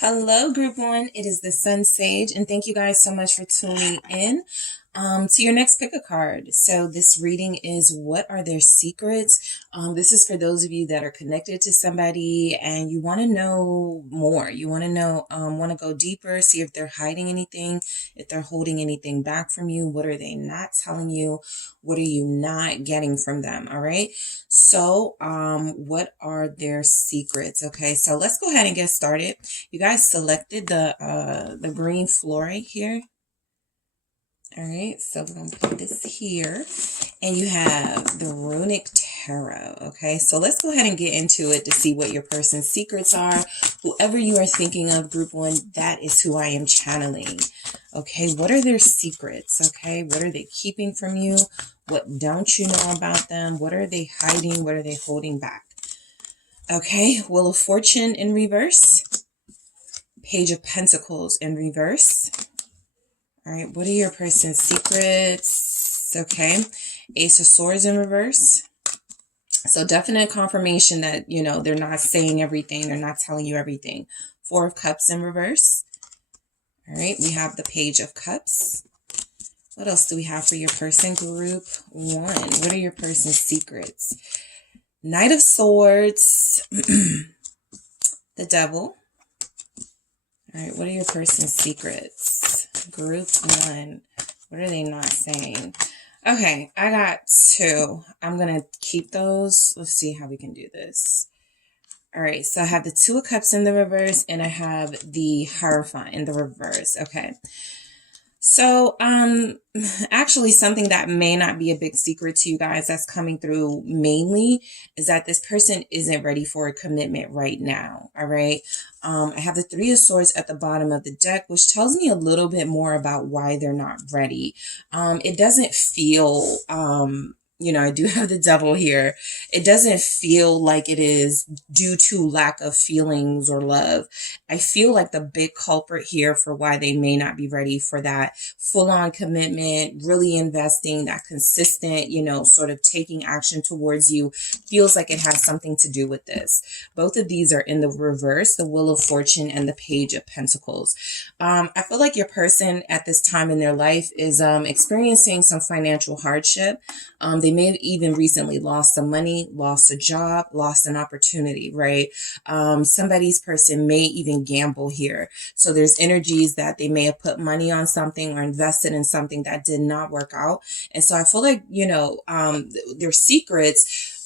Hello, Group One. It is the SunSage, and thank you guys so much for tuning in to your next pick a card. So this reading is what are their secrets? This is for those of you that are connected to somebody and you want to know more. You want to know, want to go deeper, see if they're hiding anything, if they're holding anything back from you. What are they not telling you? What are you not getting from them? All right. So, what are their secrets? Okay. So let's go ahead and get started. You guys selected the green floor right here. All right, so we're going to put this here, and you have the Runic Tarot. Okay, so let's go ahead and get into it to see what your person's secrets are. Whoever you are thinking of, Group One, that is who I am channeling. Okay, what are their secrets? Okay, what are they keeping from you? What don't you know about them? What are they hiding? What are they holding back? Okay, Wheel of Fortune in reverse. Page of Pentacles in reverse. All right, what are your person's secrets? Okay, Ace of Swords in reverse. So definite confirmation that, you know, they're not saying everything. They're not telling you everything. Four of Cups in reverse. All right, we have the Page of Cups. What else do we have for your person, Group One? What are your person's secrets? Knight of Swords. The Devil. All right, what are your person's secrets? Group One. What are they not saying? Okay, I got two. I'm going to keep those. Let's see how we can do this. All right, so I have the Two of Cups in the reverse, and I have the Hierophant in the reverse. Okay. So, actually something that may not be a big secret to you guys that's coming through mainly is that this person isn't ready for a commitment right now. All right. I have the Three of Swords at the bottom of the deck, which tells me a little bit more about why they're not ready. It doesn't feel, you know, I do have the Devil here. It doesn't feel like it is due to lack of feelings or love. I feel like the big culprit here for why they may not be ready for that full-on commitment, really investing, that consistent, you know, sort of taking action towards you, feels like it has something to do with this. Both of these are in the reverse, the Wheel of Fortune and the Page of Pentacles. I feel like your person at this time in their life is experiencing some financial hardship. They may have even recently lost some money, lost a job, lost an opportunity, right? Somebody's person may even gamble here. So there's energies that they may have put money on something or invested in something that did not work out. And so I feel like, you know, their secrets,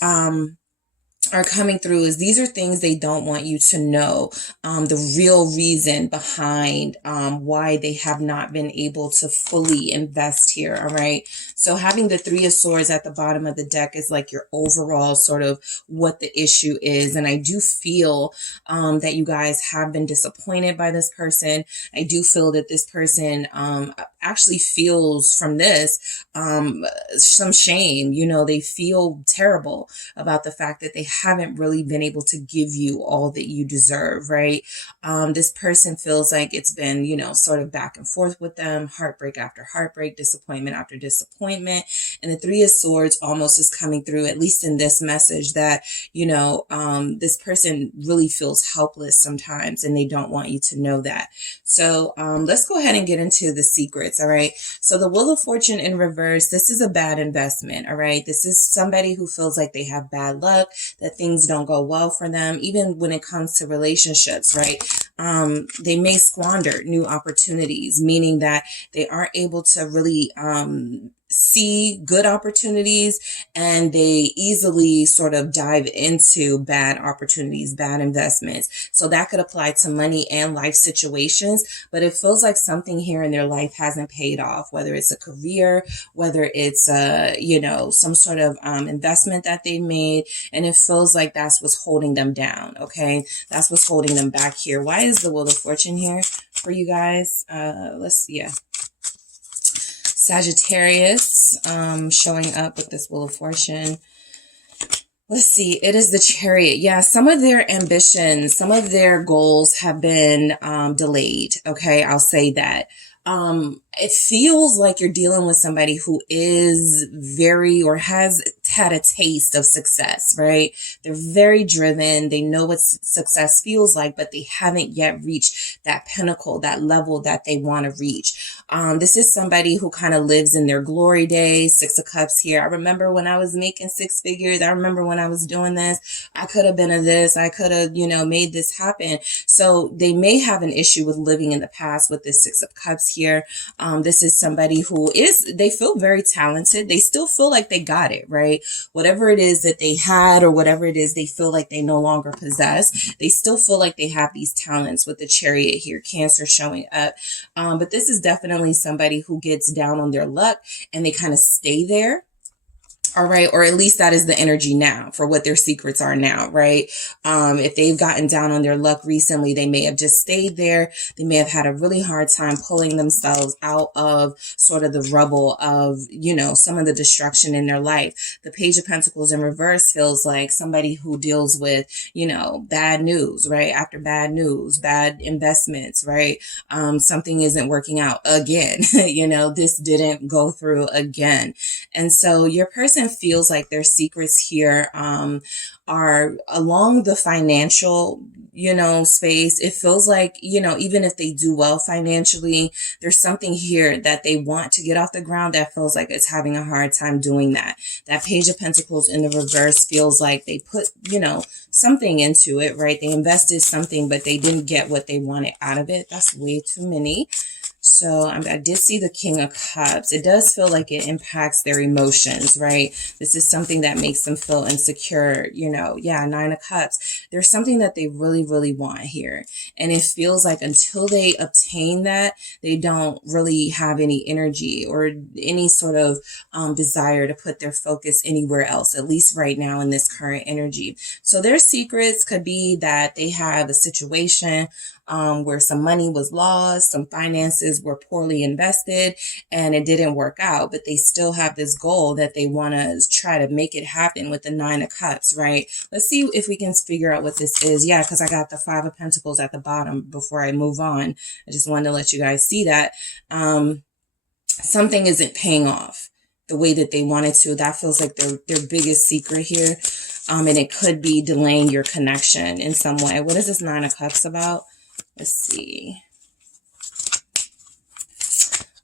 are coming through is these are things they don't want you to know, the real reason behind why they have not been able to fully invest here. All right, so having the Three of Swords at the bottom of the deck is like your overall sort of what the issue is, and I do feel that you guys have been disappointed by this person. I do feel that this person actually feels from this some shame. You know, they feel terrible about the fact that they haven't really been able to give you all that you deserve, right? This person feels like it's been, you know, sort of back and forth with them, heartbreak after heartbreak, disappointment after disappointment. And the Three of Swords almost is coming through, at least in this message, that, you know, this person really feels helpless sometimes, and they don't want you to know that. So let's go ahead and get into the secrets, all right? So the Wheel of Fortune in reverse, this is a bad investment, all right? This is somebody who feels like they have bad luck, that things don't go well for them, even when it comes to relationships, right? They may squander new opportunities, meaning that they aren't able to really see good opportunities, and they easily sort of dive into bad opportunities, bad investments. So that could apply to money and life situations, but it feels like something here in their life hasn't paid off, whether it's a career, whether it's you know, some sort of investment that they made, and it feels like that's what's holding them down. Okay, that's what's holding them back here. Why is the Wheel of Fortune here for you guys? Sagittarius showing up with this Wheel of Fortune. Let's see. It is the Chariot. Yeah, some of their ambitions, some of their goals have been delayed. Okay, I'll say that. It feels like you're dealing with somebody who is very, or has had a taste of success, right? They're very driven. They know what success feels like, but they haven't yet reached that pinnacle, that level that they want to reach. This is somebody who kind of lives in their glory days. Six of Cups here. I remember when I was making six figures. I remember when I was doing this. I could have been a this. I could have, made this happen. So they may have an issue with living in the past with this Six of Cups here. This is somebody who they feel very talented. They still feel like they got it, right? Whatever it is that they had or whatever it is they feel like they no longer possess, they still feel like they have these talents with the Chariot here, Cancer showing up. But this is definitely somebody who gets down on their luck and they kind of stay there. All right. Or at least that is the energy now for what their secrets are now. Right. If they've gotten down on their luck recently, they may have just stayed there. They may have had a really hard time pulling themselves out of sort of the rubble of, some of the destruction in their life. The Page of Pentacles in reverse feels like somebody who deals with, bad news, right? After bad news, bad investments, right? Something isn't working out again. This didn't go through again. And so your person feels like their secrets here are along the financial, space. It feels like, even if they do well financially, there's something here that they want to get off the ground that feels like it's having a hard time doing that. That Page of Pentacles in the reverse feels like they put, something into it, right? They invested something, but they didn't get what they wanted out of it. That's way too many. So I did see the King of Cups. It does feel like it impacts their emotions, right? This is something that makes them feel insecure, Nine of Cups. There's something that they really, really want here. And it feels like until they obtain that, they don't really have any energy or any sort of desire to put their focus anywhere else, at least right now in this current energy. So their secrets could be that they have a situation where some money was lost, some finances were poorly invested, and it didn't work out, but they still have this goal that they want to try to make it happen with the Nine of Cups, right? Let's see if we can figure out what this is. Yeah, because I got the Five of Pentacles at the bottom before I move on. I just wanted to let you guys see that. Something isn't paying off the way that they wanted to. That feels like their biggest secret here. And it could be delaying your connection in some way. What is this Nine of Cups about? Let's see.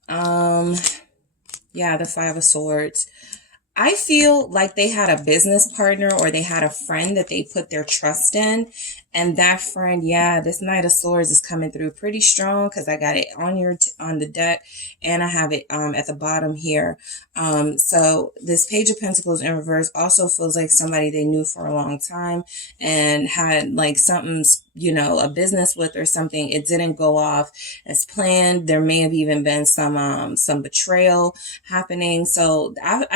Yeah, the Five of Swords. I feel like they had a business partner or they had a friend that they put their trust in. And that friend, yeah, this Knight of Swords is coming through pretty strong because I got it on the deck and I have it at the bottom here. So this Page of Pentacles in reverse also feels like somebody they knew for a long time and had like something, a business with or something. It didn't go off as planned. There may have even been some betrayal happening. So I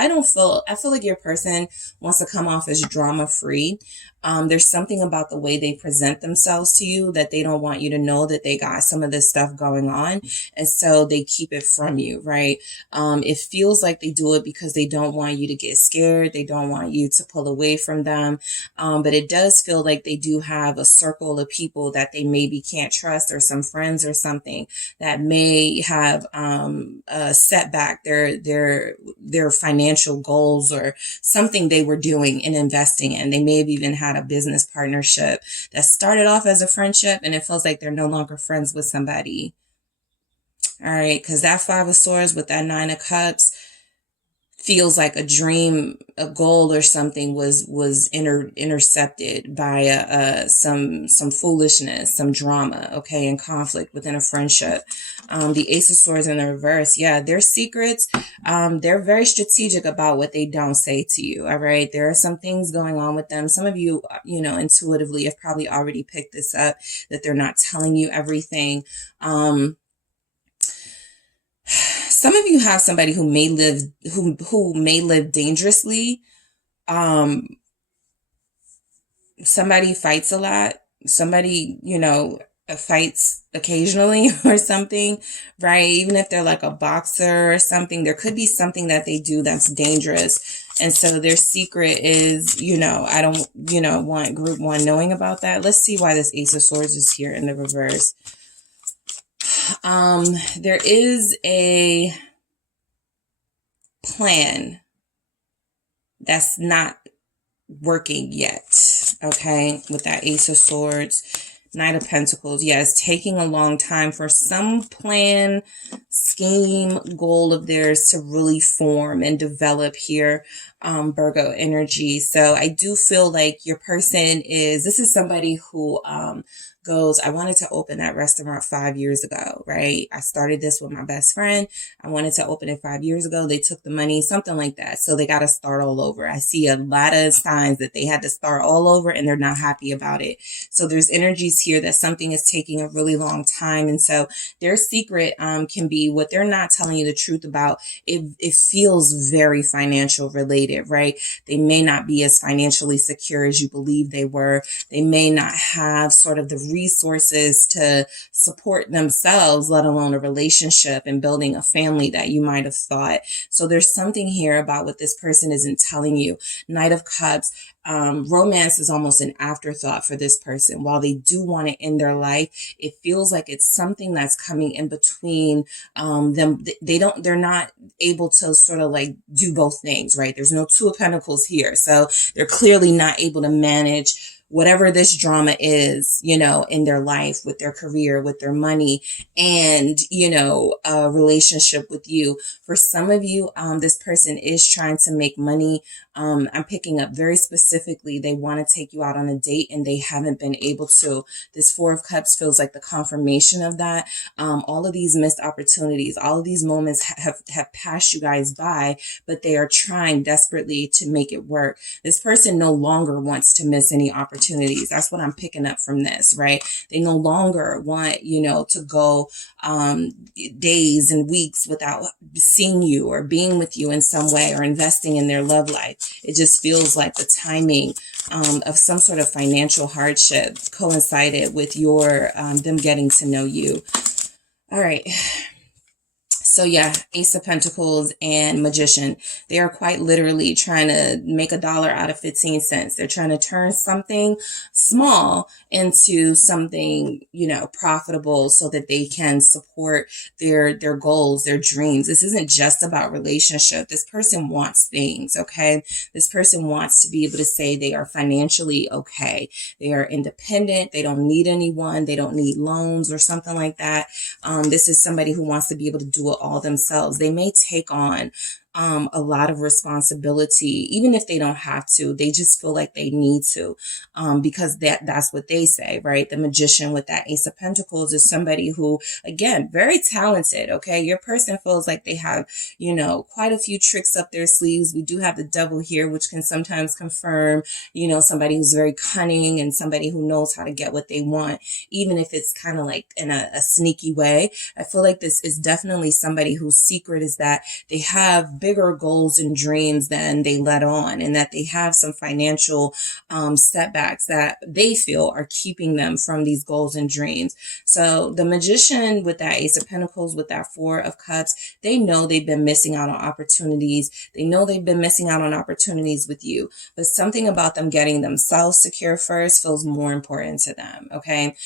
feel like your person wants to come off as drama free. There's something about the way they present themselves to you that they don't want you to know that they got some of this stuff going on. And so they keep it from you, right? It feels like they do it because they don't want you to get scared. They don't want you to pull away from them. But it does feel like they do have a circle of people that they maybe can't trust or some friends or something that may have, set back their financial goals or something they were doing and investing in. They may have even had a business partnership that started off as a friendship and it feels like they're no longer friends with somebody. All right. Because that Five of Swords with that Nine of Cups feels like a dream, a goal or something was intercepted by some foolishness, some drama, okay, and conflict within a friendship. The Ace of Swords in the reverse, yeah, their secrets, they're very strategic about what they don't say to you, all right? There are some things going on with them. Some of you, intuitively have probably already picked this up, that they're not telling you everything. Some of you have somebody who may live dangerously. Somebody fights a lot. Somebody, fights occasionally or something, right? Even if they're like a boxer or something, there could be something that they do that's dangerous. And so their secret is, I don't, want group one knowing about that. Let's see why this Ace of Swords is here in the reverse. There is a plan that's not working yet. Okay, with that Ace of Swords, Knight of Pentacles. Yeah, it's taking a long time for some plan, scheme, goal of theirs to really form and develop here, Virgo energy. So I do feel like your person this is somebody who goes, I wanted to open that restaurant 5 years ago, right? I started this with my best friend. I wanted to open it 5 years ago. They took the money, something like that. So they got to start all over. I see a lot of signs that they had to start all over and they're not happy about it. So there's energies here that something is taking a really long time. And so their secret can be what they're not telling you the truth about. It feels very financial related, right? They may not be as financially secure as you believe they were. They may not have sort of the resources to support themselves, let alone a relationship and building a family that you might have thought. So there's something here about what this person isn't telling you. Knight of Cups. Romance is almost an afterthought for this person. While they do want it in their life, it feels like it's something that's coming in between them. They're not able to sort of like do both things, right? There's no Two of Pentacles here. So they're clearly not able to manage whatever this drama is, you know, in their life, with their career, with their money, and, you know, a relationship with you. For some of you, this person is trying to make money. I'm picking up very specifically, they want to take you out on a date and they haven't been able to. This Four of Cups feels like the confirmation of that. All of these missed opportunities, all of these moments have passed you guys by, but they are trying desperately to make it work. This person no longer wants to miss any opportunities. That's what I'm picking up from this, right? They no longer want, you know, to go days and weeks without seeing you or being with you in some way or investing in their love life. It just feels like the timing of some sort of financial hardship coincided with your them getting to know you. All right. So yeah, Ace of Pentacles and Magician. They are quite literally trying to make $1 out of 15 cents. They're trying to turn something small into something, you know, profitable so that they can support their goals, their dreams. This isn't just about relationship. This person wants things, okay? This person wants to be able to say they are financially okay. They are independent. They don't need anyone. They don't need loans or something like that. This is somebody who wants to be able to do it all themselves. They may take on a lot of responsibility, even if they don't have to. They just feel like they need to, because that's what they say, right? The Magician with that Ace of Pentacles is somebody who, again, very talented. Okay. Your person feels like they have, you know, quite a few tricks up their sleeves. We do have the Devil here, which can sometimes confirm, you know, somebody who's very cunning and somebody who knows how to get what they want, even if it's kind of like in a sneaky way. I feel like this is definitely somebody whose secret is that they have bigger goals and dreams than they let on, and that they have some financial setbacks that they feel are keeping them from these goals and dreams. So the Magician with that Ace of Pentacles, with that Four of Cups, they know they've been missing out on opportunities. They know they've been missing out on opportunities with you, but something about them getting themselves secure first feels more important to them. Okay.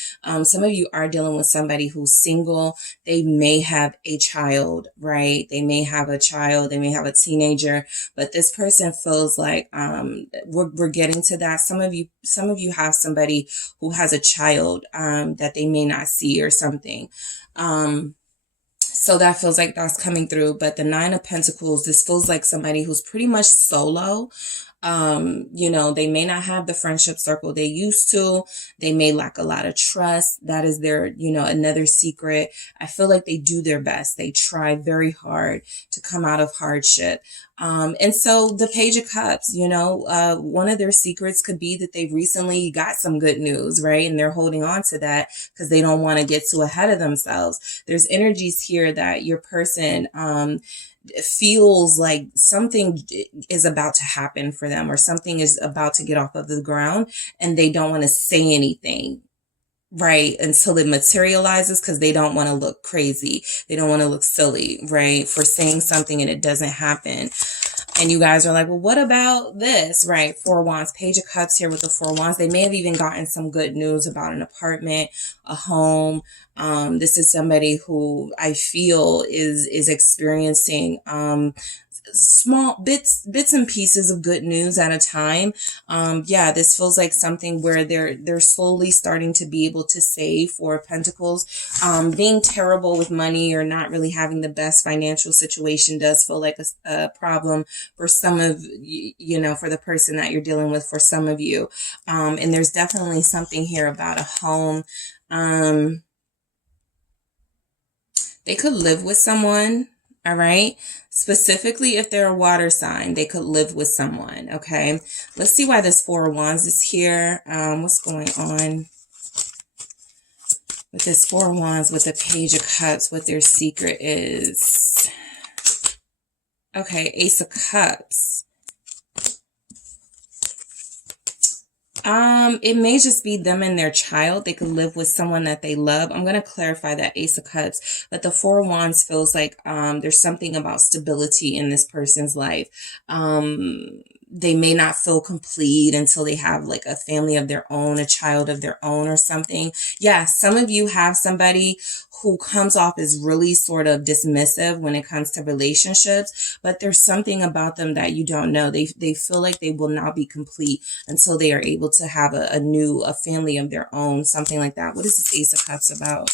Some of you are dealing with somebody who's single. They may have a child, right? They may have a child. They may have a teenager, but this person feels like we're getting to that. Some of you have somebody who has a child that they may not see or something. So that feels like that's coming through. But the Nine of Pentacles, this feels like somebody who's pretty much solo. You know, they may not have the friendship circle they used to. They may lack a lot of trust. That is their, you know, another secret. I feel like they do their best. They try very hard to come out of hardship. And so the Page of Cups, you know, one of their secrets could be that they recently got some good news, right? And they're holding on to that because they don't want to get too ahead of themselves. There's energies here that your person, feels like something is about to happen for them, or something is about to get off of the ground, and they don't want to say anything, right, until it materializes, because they don't want to look crazy. They don't want to look silly, right, for saying something and it doesn't happen. And you guys are like, well, what about this, right? Four of Wands, Page of Cups here with the Four of Wands. They may have even gotten some good news about an apartment, a home. This is somebody who I feel is experiencing small bits and pieces of good news at a time. Yeah, this feels like something where they're slowly starting to be able to save. Four of Pentacles. Being terrible with money or not really having the best financial situation does feel like a problem for some of you know, for the person that you're dealing with, for some of you. And there's definitely something here about a home. They could live with someone. All right. Specifically, if they're a water sign, they could live with someone. Okay. Let's see why this Four of Wands is here. What's going on with this Four of Wands, with the Page of Cups, what their secret is. Okay. Ace of Cups. It may just be them and their child. They could live with someone that they love. I'm going to clarify that Ace of Cups, but the Four of Wands feels like, there's something about stability in this person's life. They may not feel complete until they have like a family of their own, a child of their own or something. Yeah. Some of you have somebody who comes off as really sort of dismissive when it comes to relationships, but there's something about them that you don't know. They feel like they will not be complete until they are able to have a family of their own, something like that. What is this Ace of Cups about?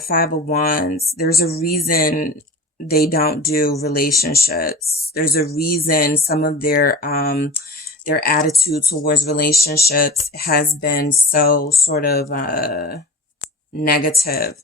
Five of Wands. There's a reason they don't do relationships. There's a reason some of their attitude towards relationships has been so sort of negative.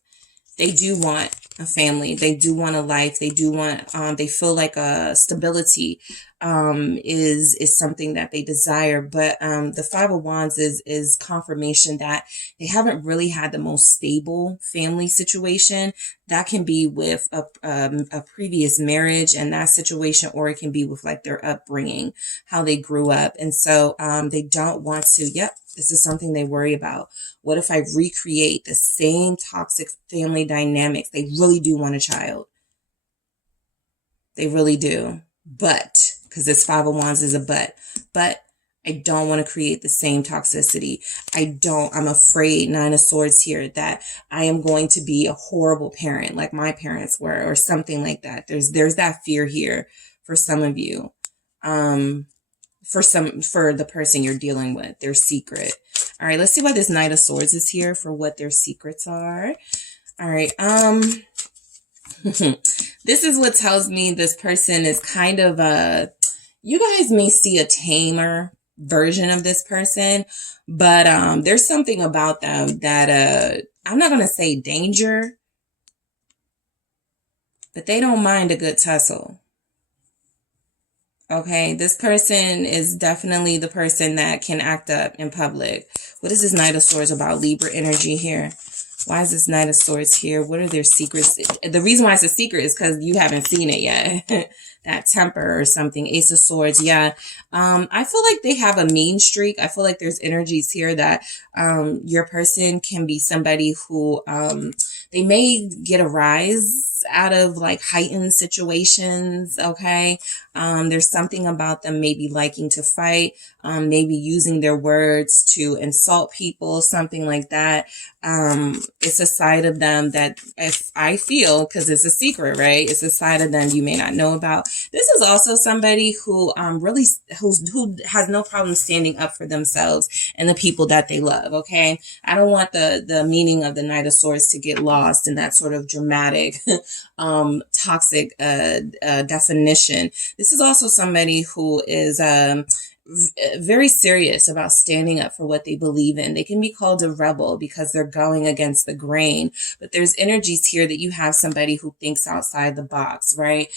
They do want a family. They do want a life. They do want, they feel like stability is something that they desire. But the Five of Wands is confirmation that they haven't really had the most stable family situation. That can be with a previous marriage and that situation, or it can be with like their upbringing, how they grew up. And so they don't want to, this is something they worry about. What if I recreate the same toxic family dynamics? They really do want a child. They really do. But, because this Five of Wands is a but I don't want to create the same toxicity. I'm afraid, Nine of Swords here, that I am going to be a horrible parent like my parents were or something like that. There's that fear here for some of you. For the person you're dealing with, their secret. All right, let's see why this Knight of Swords is here, for what their secrets are. All right. This is what tells me this person is kind of you guys may see a tamer version of this person, but there's something about them that I'm not going to say danger, but they don't mind a good tussle. Okay, this person is definitely the person that can act up in public. What is this Knight of Swords about? Libra energy here. Why is this Knight of Swords here? What are their secrets? The reason why it's a secret is because you haven't seen it yet. That Temper or something. Ace of Swords. Yeah. I feel like they have a mean streak. I feel like there's energies here that your person can be somebody who they may get a rise out of like heightened situations. Okay. There's something about them maybe liking to fight, maybe using their words to insult people, something like that. It's a side of them that, if I feel, because it's a secret, right? It's a side of them you may not know about. This is also somebody who who has no problem standing up for themselves and the people that they love. Okay, I don't want the meaning of the Knight of Swords to get lost in that sort of dramatic, toxic definition. This is also somebody who is very serious about standing up for what they believe in. They can be called a rebel because they're going against the grain, but there's energies here that you have somebody who thinks outside the box, right?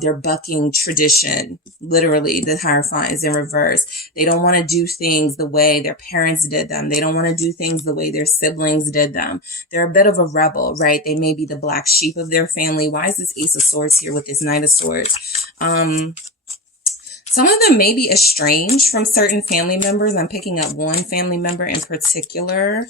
They're bucking tradition. Literally, the Hierophant is in reverse. They don't want to do things the way their parents did them. They don't want to do things the way their siblings did them. They're a bit of a rebel, right? They may be the black sheep of their family. Why is this Ace of Swords here with this Knight of Swords? Some of them may be estranged from certain family members. I'm picking up one family member in particular.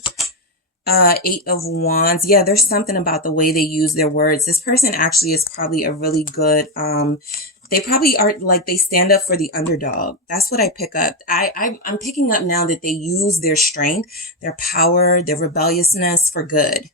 Eight of Wands. Yeah, there's something about the way they use their words. This person actually is probably a really good, they probably are like, they stand up for the underdog. That's what I pick up. I'm picking up now that they use their strength, their power, their rebelliousness for good.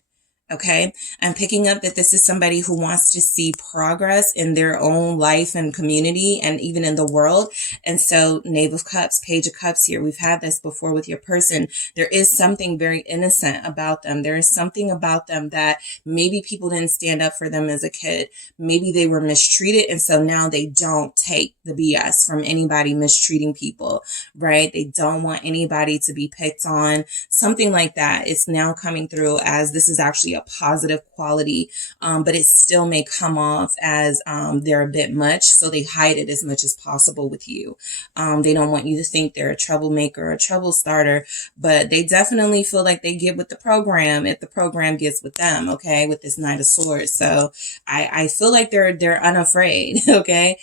Okay, I'm picking up that this is somebody who wants to see progress in their own life and community and even in the world. And so Knave of Cups, Page of Cups here, we've had this before with your person. There is something very innocent about them. There is something about them that maybe people didn't stand up for them as a kid. Maybe they were mistreated. And so now they don't take the BS from anybody mistreating people, right? They don't want anybody to be picked on, something like that. It's now coming through as this is actually a positive quality, but it still may come off as they're a bit much, so they hide it as much as possible with you. They don't want you to think they're a troublemaker or a trouble starter, but they definitely feel like they get with the program if the program gets with them, okay, with this Knight of Swords. So I feel like they're unafraid, okay?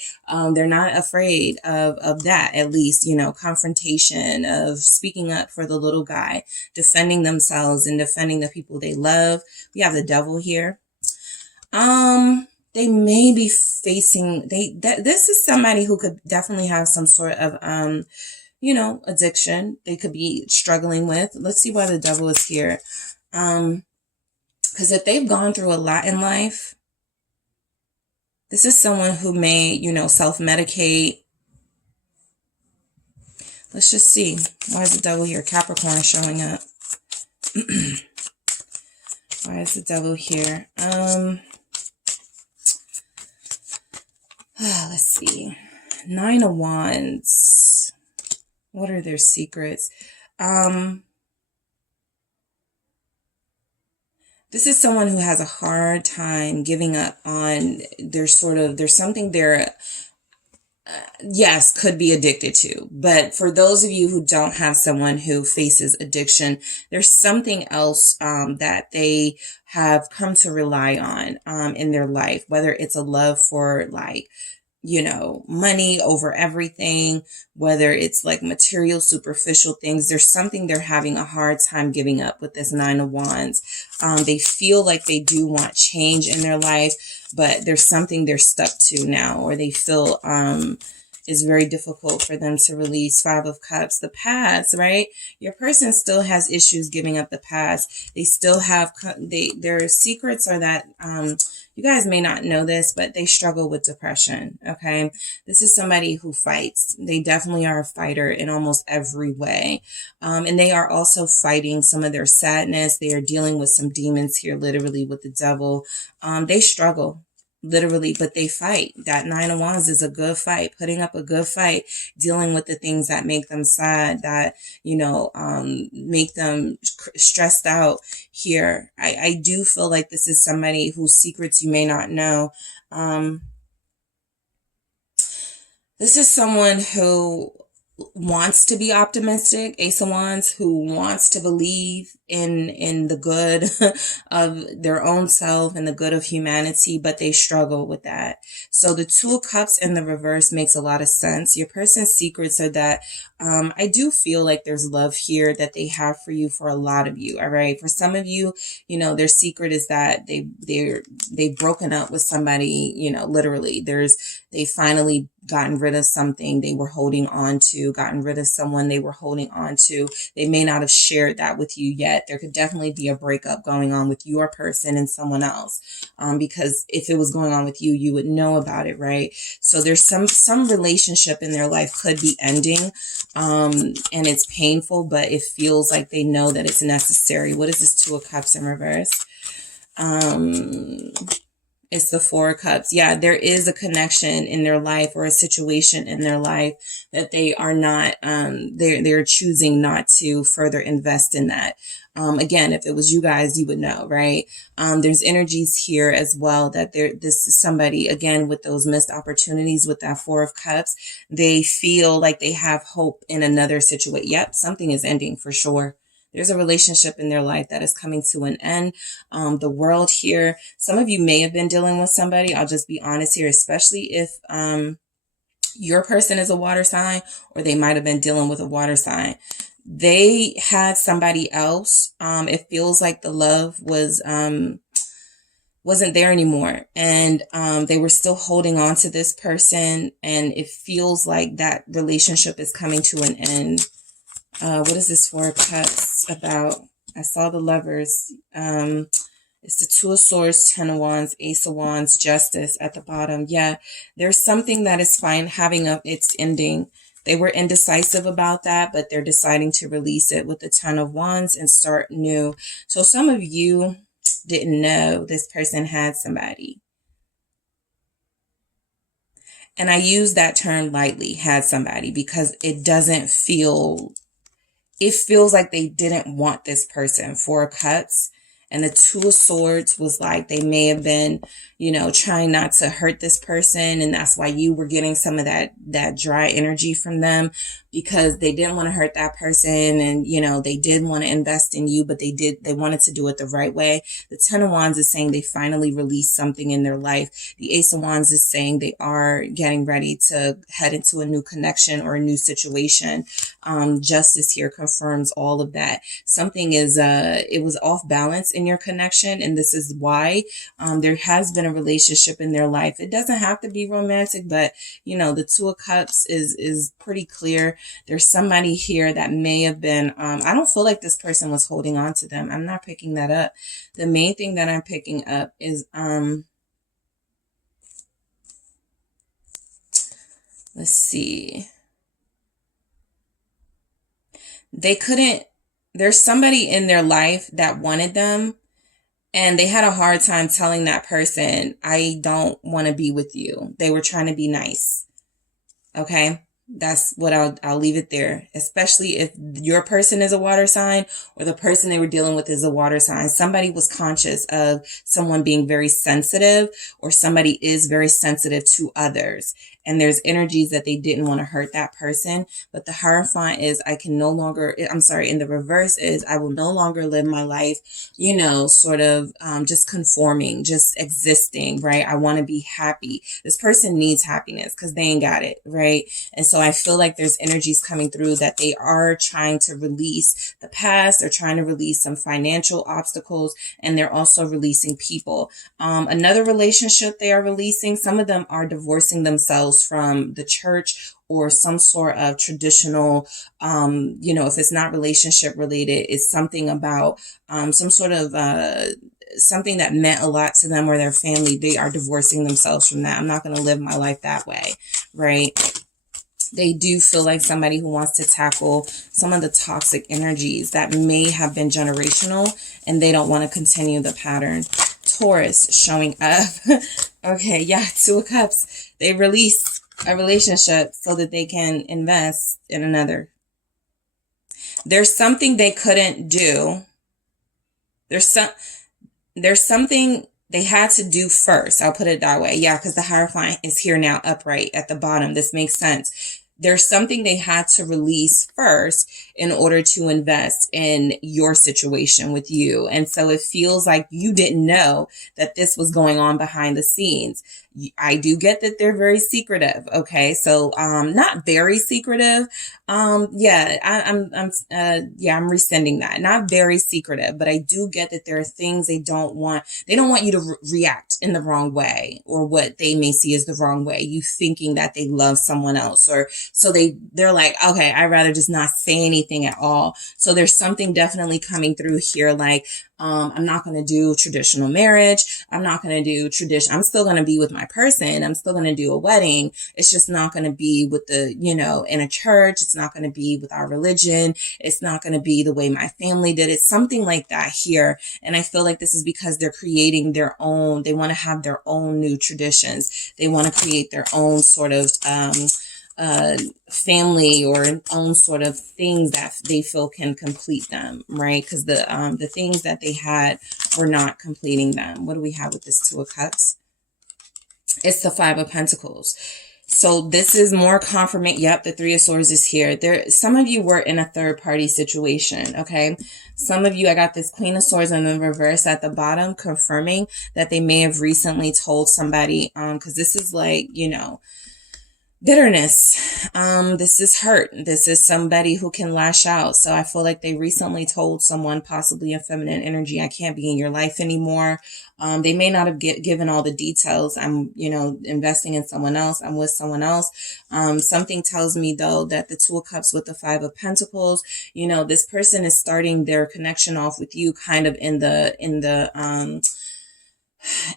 They're not afraid of that, at least, you know, confrontation, of speaking up for the little guy, defending themselves and defending the people they love. We have the Devil here. They may be facing, this is somebody who could definitely have some sort of, you know, addiction they could be struggling with. Let's see why the Devil is here. Because if they've gone through a lot in life, this is someone who may, you know, self-medicate. Let's just see. Why is the Devil here? Capricorn showing up. Why is the Devil here? Let's see. Nine of Wands. What are their secrets? This is someone who has a hard time giving up on there's something they're, yes, could be addicted to. But for those of you who don't have someone who faces addiction, there's something else that they have come to rely on in their life, whether it's a love for, like, you know, money over everything, whether it's like material, superficial things. There's something they're having a hard time giving up with this Nine of Wands. They feel like they do want change in their life, but there's something they're stuck to now, or they feel is very difficult for them to release. Five of Cups, the past, right? Your person still has issues giving up the past. They still have, their secrets are that, you guys may not know this, but they struggle with depression, okay? This is somebody who fights. They definitely are a fighter in almost every way. And they are also fighting some of their sadness. They are dealing with some demons here, literally, with the Devil. They struggle, literally, but they fight. That Nine of Wands is a good fight, putting up a good fight, dealing with the things that make them sad, that, you know, make them stressed out here. I do feel like this is somebody whose secrets you may not know. This is someone who wants to be optimistic, Ace of Wands, who wants to believe in the good of their own self and the good of humanity, but they struggle with that. So the Two of Cups in the reverse makes a lot of sense. Your person's secrets are that I do feel like there's love here that they have for you, for a lot of you. All right. For some of you, you know, their secret is that they've broken up with somebody, you know, literally they finally gotten rid of something they were holding on to, gotten rid of someone they were holding on to. They may not have shared that with you yet. There could definitely be a breakup going on with your person and someone else. Because if it was going on with you, you would know about it, right? So there's some relationship in their life could be ending. And it's painful, but it feels like they know that it's necessary. What is this Two of Cups in reverse? It's the Four of Cups. Yeah, there is a connection in their life, or a situation in their life that they are not, they're choosing not to further invest in that. Again, if it was you guys, you would know, right? There's energies here as well that this is somebody, again, with those missed opportunities with that Four of Cups. They feel like they have hope in another situation. Yep, something is ending for sure. There's a relationship in their life that is coming to an end. The World here, some of you may have been dealing with somebody. I'll just be honest here, especially if your person is a water sign, or they might have been dealing with a water sign. They had somebody else. It feels like the love wasn't there anymore, and they were still holding on to this person, and it feels like that relationship is coming to an end. What is this Four of Cups about? I saw the Lovers. It's the Two of Swords, Ten of Wands, Ace of Wands, Justice at the bottom. Yeah, there's something that is fine having its ending. They were indecisive about that, but they're deciding to release it with the Ten of Wands and start new. So some of you didn't know this person had somebody. And I use that term lightly, had somebody, because it doesn't feel, it feels like they didn't want this person. Four of Cups. And the Two of Swords was like they may have been, you know, trying not to hurt this person. And that's why you were getting some of that dry energy from them, because they didn't want to hurt that person. And, you know, they did want to invest in you, but they wanted to do it the right way. The Ten of Wands is saying they finally released something in their life. The Ace of Wands is saying they are getting ready to head into a new connection or a new situation. Justice here confirms all of that. Something is, it was off balance in your connection, and this is why there has been a relationship in their life. It doesn't have to be romantic, but you know, the Two of Cups is pretty clear. There's somebody here that may have been, I don't feel like this person was holding on to them. I'm not picking that up. The main thing that I'm picking up is, let's see. There's somebody in their life that wanted them, and they had a hard time telling that person, I don't want to be with you. They were trying to be nice. Okay. That's what I'll leave it there, especially if your person is a water sign or the person they were dealing with is a water sign. Somebody was conscious of someone being very sensitive, or somebody is very sensitive to others. And there's energies that they didn't want to hurt that person. But the Hierophant is, and the reverse is, I will no longer live my life, you know, sort of just conforming, just existing, right? I want to be happy. This person needs happiness because they ain't got it, right? And so I feel like there's energies coming through that they are trying to release the past. They're trying to release some financial obstacles, and they're also releasing people. Another relationship they are releasing, some of them are divorcing themselves from the church or some sort of traditional, you know, if it's not relationship related, it's something about some sort of something that meant a lot to them or their family. They are divorcing themselves from that. I'm not going to live my life that way, right? They do feel like somebody who wants to tackle some of the toxic energies that may have been generational, and they don't want to continue the pattern. Taurus showing up. Okay, yeah, Two of Cups. They release a relationship so that they can invest in another. There's something they couldn't do. There's something they had to do first. I'll put it that way. Yeah, because the Hierophant is here now upright at the bottom. This makes sense. There's something they had to release first in order to invest in your situation with you. And so it feels like you didn't know that this was going on behind the scenes. I do get that they're very secretive. Okay. So, not very secretive. I'm rescinding that. Not very secretive, but I do get that there are things they don't want you to react in the wrong way, or what they may see as the wrong way. You thinking that they love someone else, or so they're like, okay, I'd rather just not say anything at all. So there's something definitely coming through here. Like, I'm not going to do traditional marriage. I'm not going to do I'm still going to be with my person. I'm still going to do a wedding. It's just not going to be with in a church. It's not going to be with our religion. It's not going to be the way my family did it. Something like that here. And I feel like this is because they're creating their own, they want to have their own new traditions. They want to create their own sort of, family or own sort of things that they feel can complete them, right? Because the things that they had were not completing them. What do we have with this Two of Cups? It's the Five of Pentacles. So this is more confirmation. Yep, the Three of Swords is here. Some of you were in a third party situation, okay? Some of you, I got this Queen of Swords in the reverse at the bottom, confirming that they may have recently told somebody, because this is like, Bitterness. This is hurt. This is somebody who can lash out. So I feel like they recently told someone, possibly a feminine energy, I can't be in your life anymore. They may not have given all the details. I'm, investing in someone else. I'm with someone else. Something tells me though that the Two of Cups with the Five of Pentacles, this person is starting their connection off with you kind of in the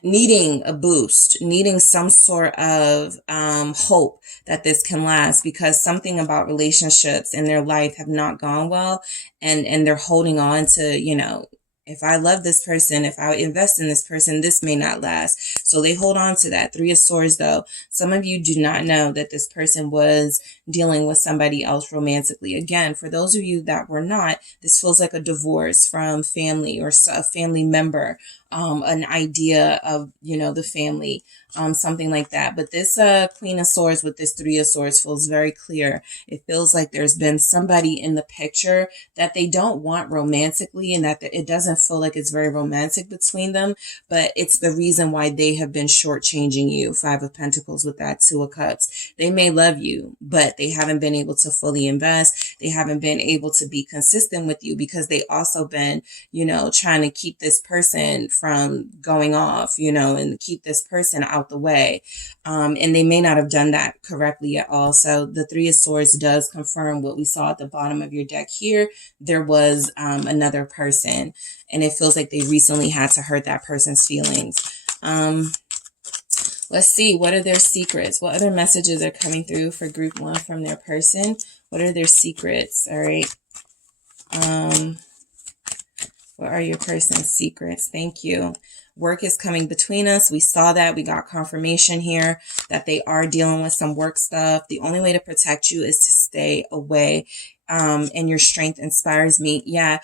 needing a boost, needing some sort of hope that this can last, because something about relationships in their life have not gone well, and they're holding on to, if I love this person, if I invest in this person, this may not last. So they hold on to that. Three of Swords though. Some of you do not know that this person was dealing with somebody else romantically. Again, for those of you that were not, this feels like a divorce from family or a family member, an idea of, the family, something like that. But this Queen of Swords with this Three of Swords feels very clear. It feels like there's been somebody in the picture that they don't want romantically, and that it doesn't feel like it's very romantic between them, but it's the reason why they have been shortchanging you. Five of Pentacles with that Two of Cups. They may love you, but they haven't been able to fully invest. They haven't been able to be consistent with you, because they also been, trying to keep this person from going off, and keep this person out the way. And they may not have done that correctly at all. So the Three of Swords does confirm what we saw at the bottom of your deck here. There was another person, and it feels like they recently had to hurt that person's feelings. Let's see, what are their secrets? What other messages are coming through for group one from their person? What are their secrets? All right. What are your person's secrets? Thank you. Work is coming between us. We saw that. We got confirmation here that they are dealing with some work stuff. The only way to protect you is to stay away. And your strength inspires me. Yeah.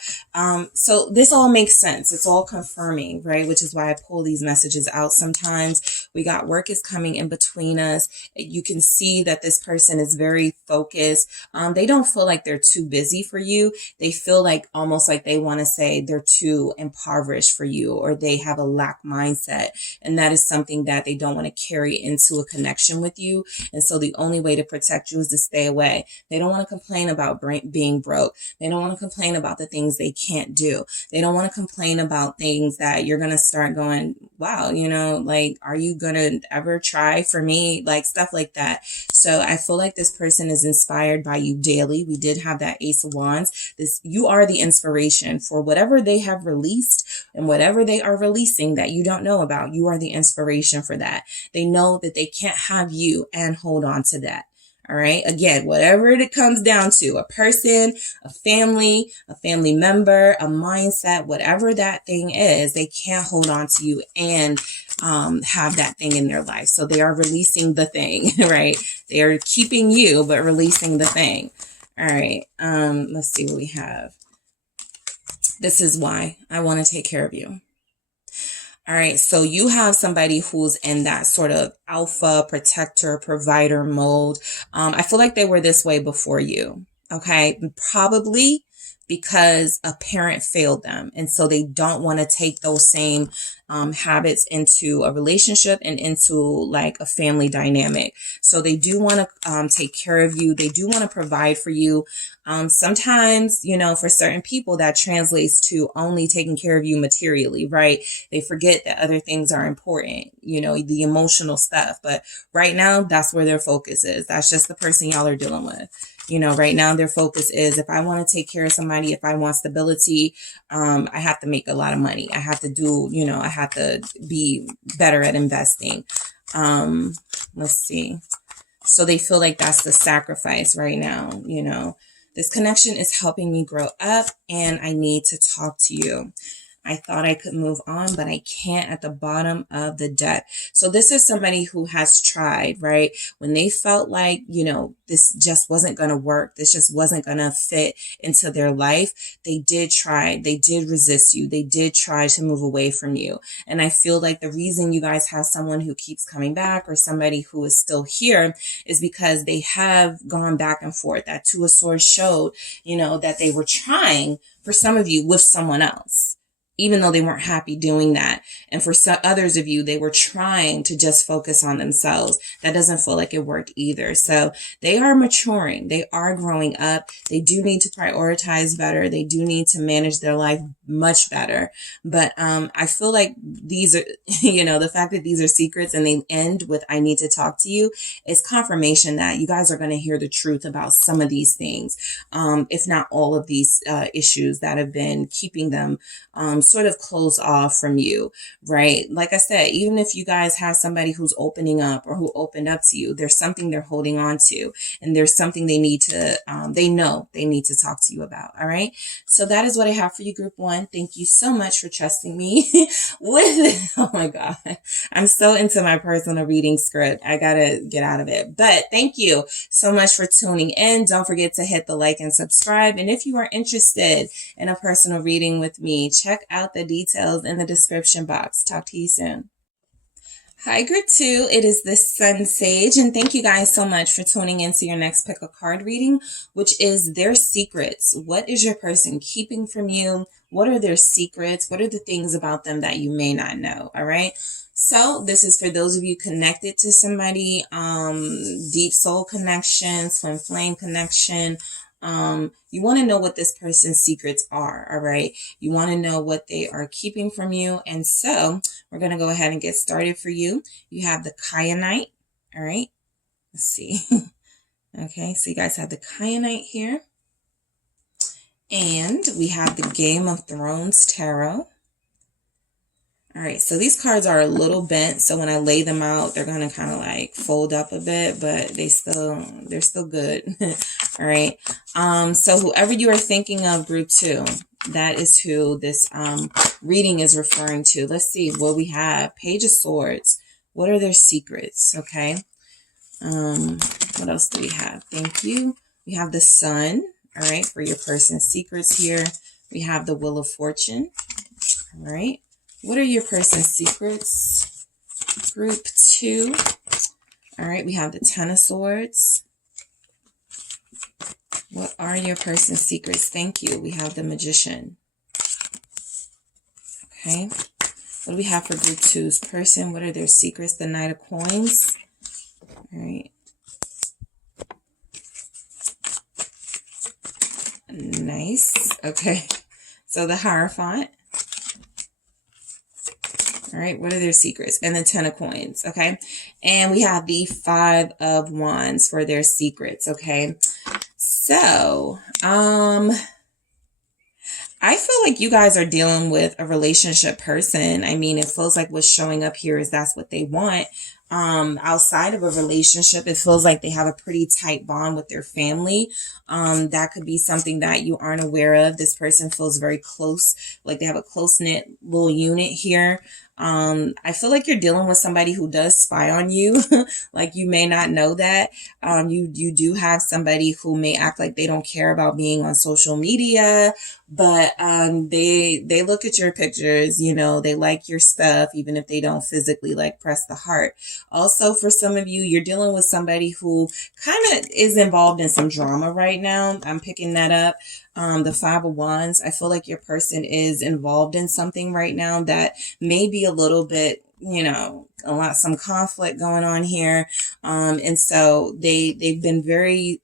So this all makes sense. It's all confirming, right? Which is why I pull these messages out sometimes. We got work is coming in between us. You can see that this person is very focused. They don't feel like they're too busy for you. They feel like almost like they want to say they're too impoverished for you, or they have a lack mindset. And that is something that they don't want to carry into a connection with you. And so the only way to protect you is to stay away. They don't want to complain about being broke. They don't want to complain about the things they can't do. They don't want to complain about things that you're going to start going, wow, like, are you going to ever try for me? Like stuff like that. So I feel like this person is inspired by you daily. We did have that Ace of Wands. You are the inspiration for whatever they have released and whatever they are releasing that you don't know about. You are the inspiration for that. They know that they can't have you and hold on to that. All right. Again, whatever it comes down to, a person, a family member, a mindset, whatever that thing is, they can't hold on to you and have that thing in their life. So they are releasing the thing, right? They are keeping you, but releasing the thing. All right. Let's see what we have. This is why I want to take care of you. All right, so you have somebody who's in that sort of alpha, protector, provider mode. I feel like they were this way before you, okay? Probably because a parent failed them. And so they don't want to take those same habits into a relationship and into like a family dynamic. So they do want to take care of you. They do want to provide for you. Sometimes, for certain people that translates to only taking care of you materially, right? They forget that other things are important, the emotional stuff. But right now, that's where their focus is. That's just the person y'all are dealing with. Right now their focus is, if I want to take care of somebody, if I want stability, I have to make a lot of money. I have to do, I have to be better at investing. Let's see. So they feel like that's the sacrifice right now. This connection is helping me grow up and I need to talk to you. I thought I could move on, but I can't at the bottom of the deck. So this is somebody who has tried, right? When they felt like, this just wasn't going to work. This just wasn't going to fit into their life. They did try. They did resist you. They did try to move away from you. And I feel like the reason you guys have someone who keeps coming back, or somebody who is still here, is because they have gone back and forth. That Two of Swords showed, that they were trying, for some of you, with someone else. even though they weren't happy doing that. And for some others of you, they were trying to just focus on themselves. That doesn't feel like it worked either. So they are maturing. They are growing up. They do need to prioritize better. They do need to manage their life much better. But I feel like these are, the fact that these are secrets and they end with "I need to talk to you" is confirmation that you guys are going to hear the truth about some of these things, if not all of these issues that have been keeping them sort of closed off from you, right? Like I said, even if you guys have somebody who's opening up or who opened up to you, there's something they're holding on to, and there's something they need to, they know they need to talk to you about. All right. So that is what I have for you, group one. Thank you so much for trusting me with, oh my God, I'm so into my personal reading script. I gotta get out of it, but thank you so much for tuning in. Don't forget to hit the like and subscribe. And if you are interested in a personal reading with me, check out the details in the description box. Talk to you soon. Hi, group two. It is the SunSage, and thank you guys so much for tuning into your next pick a card reading, which is their secrets. What is your person keeping from you? What are their secrets? What are the things about them that you may not know? All right. So this is for those of you connected to somebody, deep soul connection, twin flame connection. You want to know what this person's secrets are. All right. You want to know what they are keeping from you. And so we're going to go ahead and get started for you. You have the kyanite. All right. Let's see. Okay. So you guys have the kyanite here. And we have the Game of Thrones Tarot. All right, so these cards are a little bent, so when I lay them out, they're going to kind of like fold up a bit, but they're still good. All right. So whoever you are thinking of, group two, that is who this reading is referring to. Let's see what we have. Page of Swords. What are their secrets? Okay. What else do we have? Thank you. We have the Sun. All right, for your person's secrets here. We have the Wheel of Fortune. All right. What are your person's secrets? Group two. All right, we have the Ten of Swords. What are your person's secrets? Thank you. We have the Magician. Okay. What do we have for group two's person? What are their secrets? The Knight of Coins. All right. Nice. Okay. So the Hierophant. All right, what are their secrets? And the Ten of Coins, okay? And we have the Five of Wands for their secrets, okay? So, I feel like you guys are dealing with a relationship person. I mean, it feels like what's showing up here is that's what they want. Outside of a relationship, it feels like they have a pretty tight bond with their family. That could be something that you aren't aware of. This person feels very close, like they have a close-knit little unit here. I feel like you're dealing with somebody who does spy on you. Like you may not know that. You do have somebody who may act like they don't care about being on social media, but they look at your pictures, they like your stuff, even if they don't physically like press the heart. Also, for some of you, you're dealing with somebody who kind of is involved in some drama right now. I'm picking that up. The Five of Wands, I feel like your person is involved in something right now that may be a little bit, some conflict going on here. And so they've been very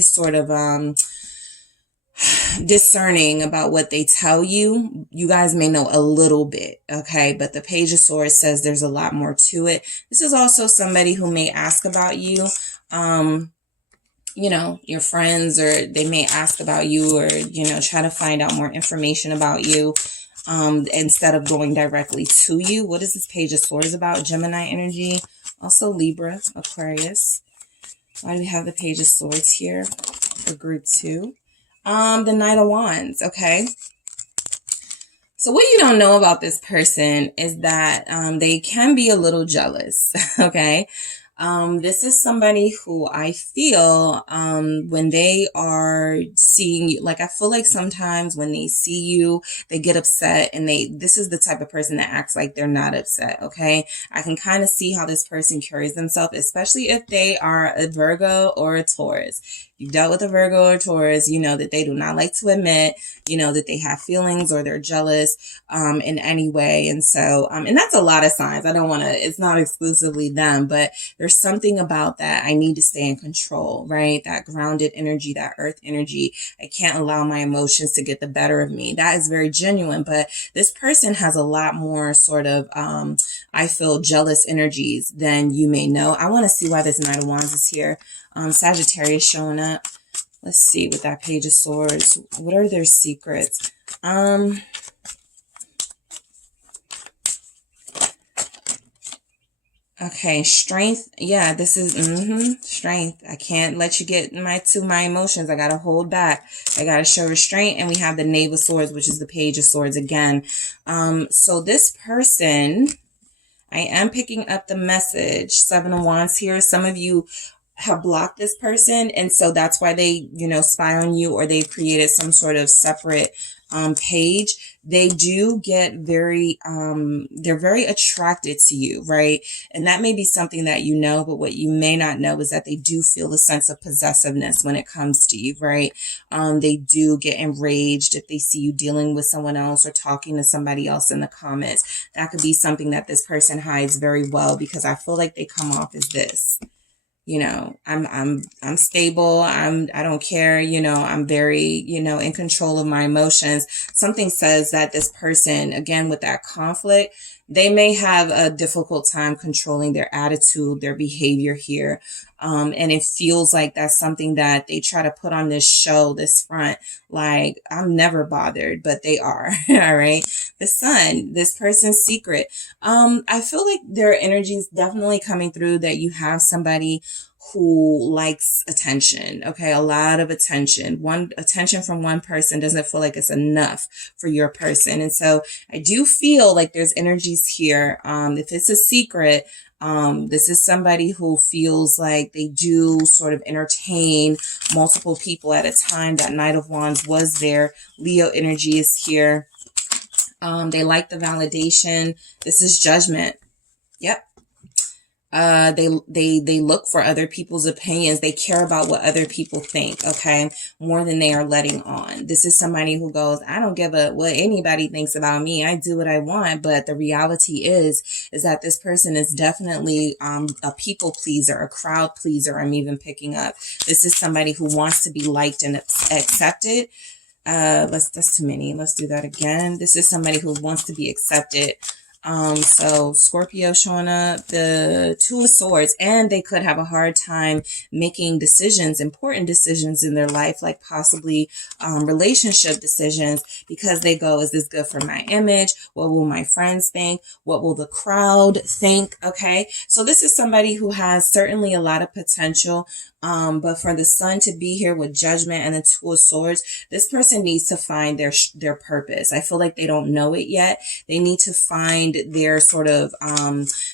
sort of, discerning about what they tell you. You guys may know a little bit, okay? But the Page of Swords says there's a lot more to it. This is also somebody who may ask about you, your friends, or they may ask about you, or, try to find out more information about you, instead of going directly to you. What is this Page of Swords about? Gemini energy, also Libra, Aquarius. Why do we have the Page of Swords here for group two? The Knight of Wands, okay? So what you don't know about this person is that they can be a little jealous, okay? This is somebody who I feel when they are seeing you, like I feel like sometimes when they see you, they get upset, and this is the type of person that acts like they're not upset, okay? I can kind of see how this person carries themselves, especially if they are a Virgo or a Taurus. you've dealt with a Virgo or Taurus, you know that they do not like to admit, you know, that they have feelings or they're jealous in any way. And so, and that's a lot of signs. I don't want to, it's not exclusively them, but there's something about that. I need to stay in control, right? That grounded energy, that earth energy. I can't allow my emotions to get the better of me. That is very genuine, but this person has a lot more sort of, I feel, jealous energies than you may know. I want to see why this Knight of Wands is here. Sagittarius showing up. Let's see with that Page of Swords. What are their secrets? Okay, strength. Yeah, this is strength. I can't let you get my emotions. I gotta hold back. I gotta show restraint. And we have the Knave of Swords, which is the Page of Swords again. So this person, I am picking up the message. Seven of Wands here. Some of you have blocked this person, and so that's why they, you know, spy on you, or they've created some sort of separate page. They do get very they're very attracted to you, right? And that may be something that you know, but what you may not know is that they do feel a sense of possessiveness when it comes to you, right? They do get enraged if they see you dealing with someone else or talking to somebody else in the comments. That could be something that this person hides very well, because I feel like they come off as this. You know, I'm stable. I don't care. You know, I'm very, you know, in control of my emotions. Something says that this person, again, with that conflict, they may have a difficult time controlling their attitude, their behavior here. And it feels like that's something that they try to put on this show, this front, like, I'm never bothered, but they are. All right. The Sun, this person's secret. I feel like their energy is definitely coming through, that you have somebody who likes attention. Okay. A lot of attention. Attention from one person doesn't feel like it's enough for your person. And so I do feel like there's energies here. If it's a secret, this is somebody who feels like they do sort of entertain multiple people at a time. That Knight of Wands was there. Leo energy is here. They like the validation. This is Judgment. Yep. They look for other people's opinions. They care about what other people think, okay, more than they are letting on. This is somebody who goes, I don't give a what anybody thinks about me. I do what I want. But the reality is that this person is definitely a people pleaser, a crowd pleaser. I'm even picking up. This is somebody who wants to be liked and accepted. That's too many. Let's do that again. This is somebody who wants to be accepted. So Scorpio showing up, the Two of Swords, and they could have a hard time making decisions, important decisions in their life, like possibly, relationship decisions, because they go, is this good for my image? What will my friends think? What will the crowd think? Okay. So this is somebody who has certainly a lot of potential. But for the Sun to be here with Judgment and the Two of Swords, this person needs to find their purpose. I feel like they don't know it yet. They need to find their sort of,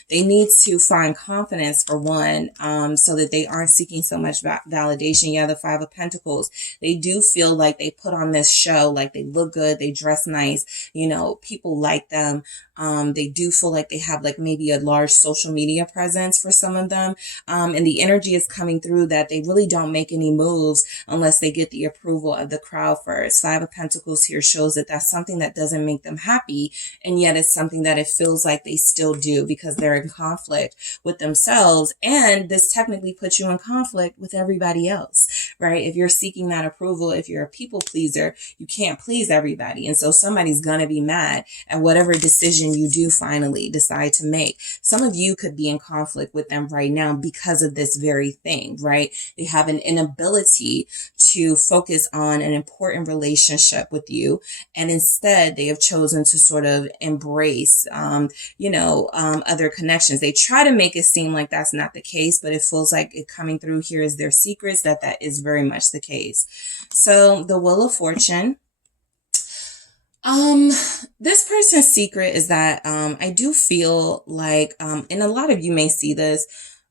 they need to find confidence for one, so that they aren't seeking so much validation. Yeah, the Five of Pentacles. They do feel like they put on this show, like they look good, they dress nice, you know, people like them. They do feel like they have like maybe a large social media presence for some of them. And the energy is coming through that they really don't make any moves unless they get the approval of the crowd first. Five of Pentacles here shows that that's something that doesn't make them happy. And yet it's something that it feels like they still do, because they're in conflict with themselves. And this technically puts you in conflict with everybody else, right? If you're seeking that approval, if you're a people pleaser, you can't please everybody. And so somebody's going to be mad at whatever decision you do finally decide to make. Some of you could be in conflict with them right now because of this very thing, right? They have an inability to focus on an important relationship with you. And instead they have chosen to sort of embrace, other connections. They try to make it seem like that's not the case, but it feels like it coming through here is their secrets, that is very much the case. So the Wheel of Fortune. This person's secret is that, I do feel like, and a lot of you may see this,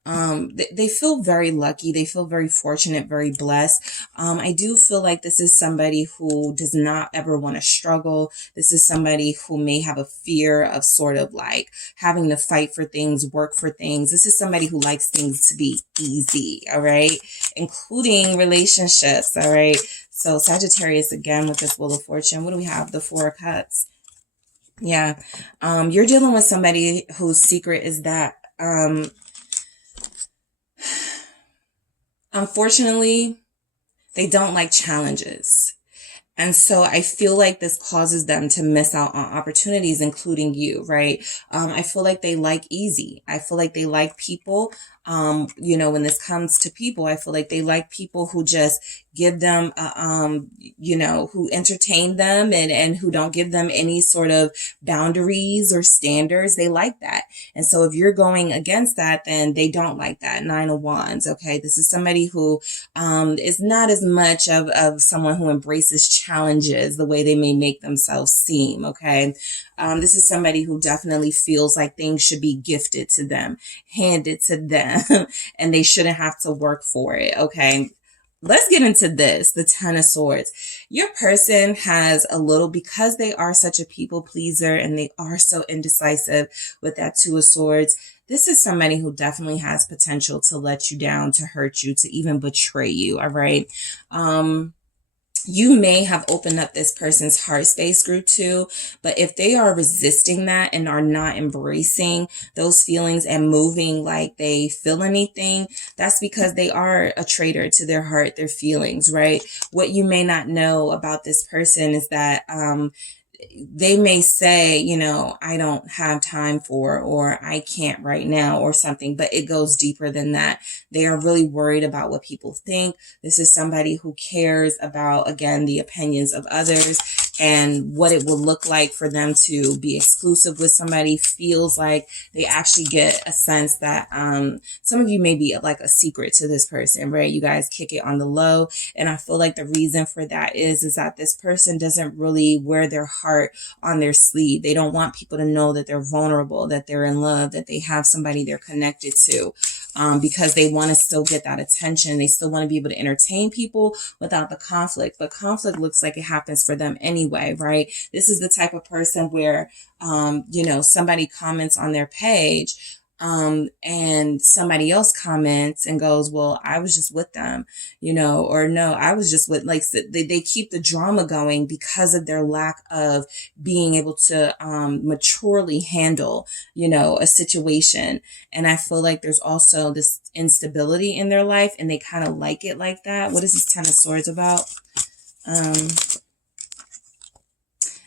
They feel very lucky. They feel very fortunate, very blessed. I do feel like this is somebody who does not ever want to struggle. This is somebody who may have a fear of sort of like having to fight for things, work for things. This is somebody who likes things to be easy, all right? Including relationships, all right? So Sagittarius again with this Wheel of Fortune. What do we have? The Four of Cups. Yeah. You're dealing with somebody whose secret is that, unfortunately, they don't like challenges. And so I feel like this causes them to miss out on opportunities, including you, right? I feel like they like easy. I feel like they like people. When this comes to people, I feel like they like people who just give them, who entertain them and who don't give them any sort of boundaries or standards. They like that. And so if you're going against that, then they don't like that. Nine of Wands. Okay. This is somebody who, is not as much of someone who embraces challenges the way they may make themselves seem. Okay. This is somebody who definitely feels like things should be gifted to them, handed to them, and they shouldn't have to work for it. Okay. Let's get into this, the Ten of Swords. Your person has a little, because they are such a people pleaser and they are so indecisive with that Two of Swords. This is somebody who definitely has potential to let you down, to hurt you, to even betray you. All right. You may have opened up this person's heart space group too, but if they are resisting that and are not embracing those feelings and moving like they feel anything, that's because they are a traitor to their heart, their feelings, right? What you may not know about this person is that, they may say, I don't have time for, or I can't right now or something, but it goes deeper than that. They are really worried about what people think. This is somebody who cares about, again, the opinions of others and what it will look like for them to be exclusive with somebody. Feels like they actually get a sense that, some of you may be like a secret to this person, right? You guys kick it on the low. And I feel like the reason for that is that this person doesn't really wear their heart on their sleeve. They don't want people to know that they're vulnerable, that they're in love, that they have somebody they're connected to, because they want to still get that attention. They still want to be able to entertain people without the conflict, but conflict looks like it happens for them anyway, right? This is the type of person where, somebody comments on their page, and somebody else comments and goes, well, I was just with them, or no, I was just with, like, they keep the drama going because of their lack of being able to, maturely handle, a situation. And I feel like there's also this instability in their life and they kind of like it like that. What is this Ten of Swords about?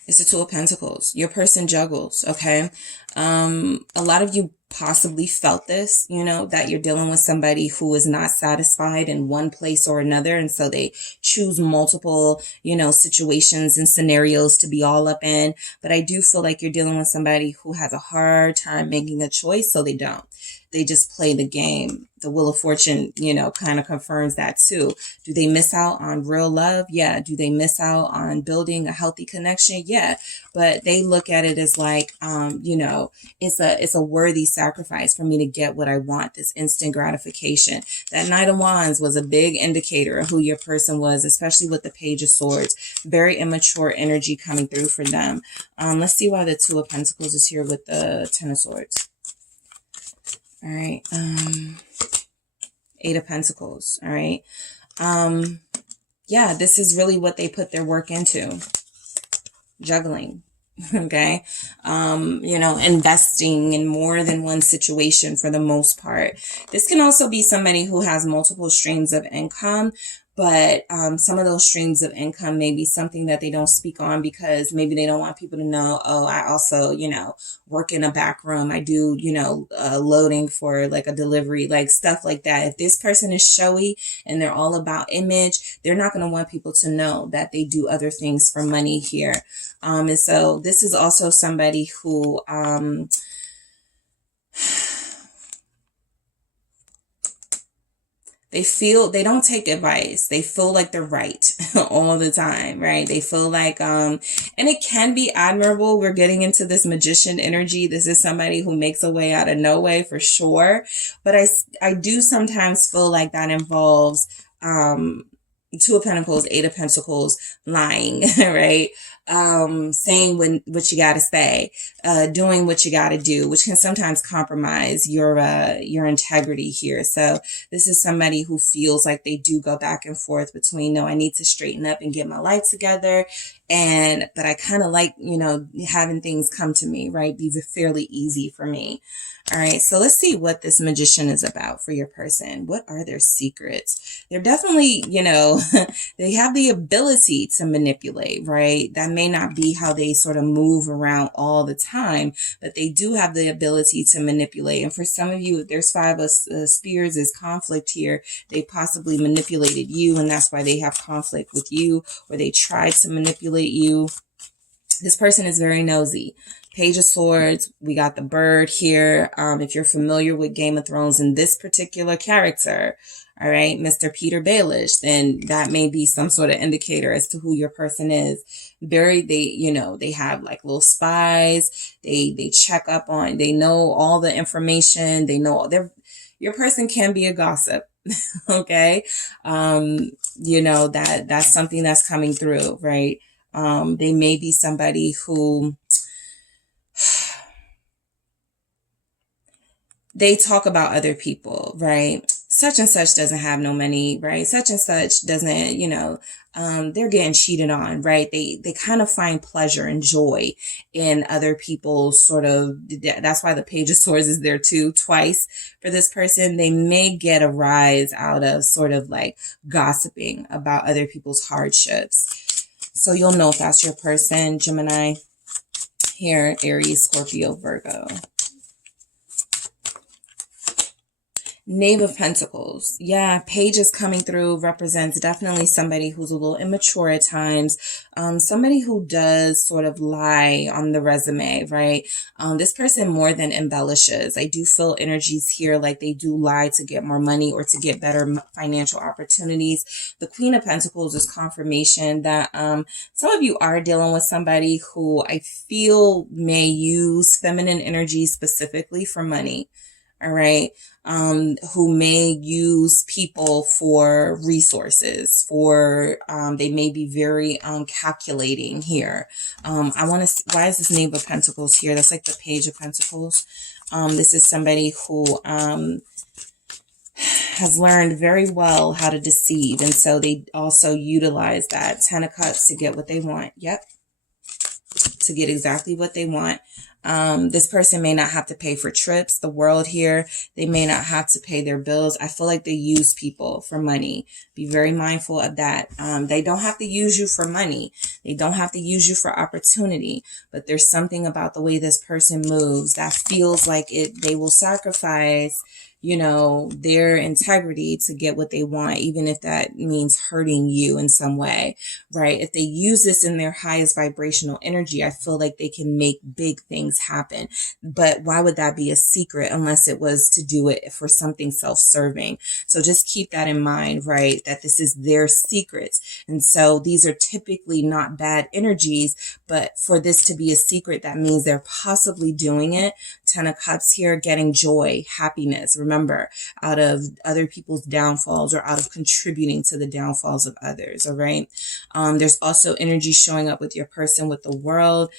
It's the Two of Pentacles. Your person juggles, okay? A lot of you possibly felt this, that you're dealing with somebody who is not satisfied in one place or another. And so they choose multiple, situations and scenarios to be all up in. But I do feel like you're dealing with somebody who has a hard time making a choice, so they don't. They just play the game. The Wheel of Fortune, kind of confirms that too. Do they miss out on real love? Yeah. Do they miss out on building a healthy connection? Yeah. But they look at it as like, it's a worthy sacrifice for me to get what I want, this instant gratification. That Knight of Wands was a big indicator of who your person was, especially with the Page of Swords. Very immature energy coming through for them. Let's see why the Two of Pentacles is here with the Ten of Swords. All right. Eight of Pentacles. All right. Yeah, this is really what they put their work into. Juggling. Okay. Investing in more than one situation for the most part. This can also be somebody who has multiple streams of income, but some of those streams of income may be something that they don't speak on because maybe they don't want people to know, oh, I also, work in a back room. I do, loading for like a delivery, like stuff like that. If this person is showy and they're all about image, they're not going to want people to know that they do other things for money here. And so this is also somebody who, they don't take advice. They feel like they're right all the time, right? They feel like, and it can be admirable. We're getting into this magician energy. This is somebody who makes a way out of no way for sure. But I do sometimes feel like that involves, Two of Pentacles, Eight of Pentacles, lying, right? Saying what you gotta say, doing what you gotta do, which can sometimes compromise your integrity here. So this is somebody who feels like they do go back and forth between, no, I need to straighten up and get my life together, but I kind of like, having things come to me, right? Be fairly easy for me. All right, so let's see what this magician is about for your person. What are their secrets? They're definitely, they have the ability to manipulate, right? That may not be how they sort of move around all the time, but they do have the ability to manipulate. And for some of you, if there's Five of Spears is conflict here, they possibly manipulated you, and that's why they have conflict with you, or they tried to manipulate you. This person is very nosy. Page of Swords, we got the bird here. If you're familiar with Game of Thrones and this particular character, all right, Mr. Peter Baelish, then that may be some sort of indicator as to who your person is. They have like little spies. They check up on, they know all the information. They know your person can be a gossip. Okay. That's something that's coming through, right? They may be somebody who they talk about other people, right? Such and such doesn't have no money, right? Such and such doesn't, they're getting cheated on, right? They kind of find pleasure and joy in other people's that's why the Page of Swords is there too, twice for this person. They may get a rise out of sort of like gossiping about other people's hardships. So you'll know if that's your person, Gemini. Here, Aries, Scorpio, Virgo. Knave of Pentacles. Yeah, Page is coming through, represents definitely somebody who's a little immature at times. Somebody who does sort of lie on the resume, right? This person more than embellishes. I do feel energies here like they do lie to get more money or to get better financial opportunities. The Queen of Pentacles is confirmation that some of you are dealing with somebody who I feel may use feminine energy specifically for money. All right. Who may use people for resources, they may be very, calculating here. Why is this Knave of Pentacles here? That's like the Page of Pentacles. This is somebody who, has learned very well how to deceive. And so they also utilize that Ten of Cups to get what they want. Yep. To get exactly what they want. This person may not have to pay for trips, the world here. They may not have to pay their bills. I feel like they use people for money. Be very mindful of that. They don't have to use you for money. They don't have to use you for opportunity, but there's something about the way this person moves that feels like they will sacrifice, their integrity to get what they want, even if that means hurting you in some way, right? If they use this in their highest vibrational energy, I feel like they can make big things happen. But why would that be a secret unless it was to do it for something self-serving? So just keep that in mind, right? That this is their secrets. And so these are typically not bad energies, but for this to be a secret, that means they're possibly doing it. Ten of Cups here, getting joy, happiness. Remember, out of other people's downfalls or out of contributing to the downfalls of others. All right. There's also energy showing up with your person with the world.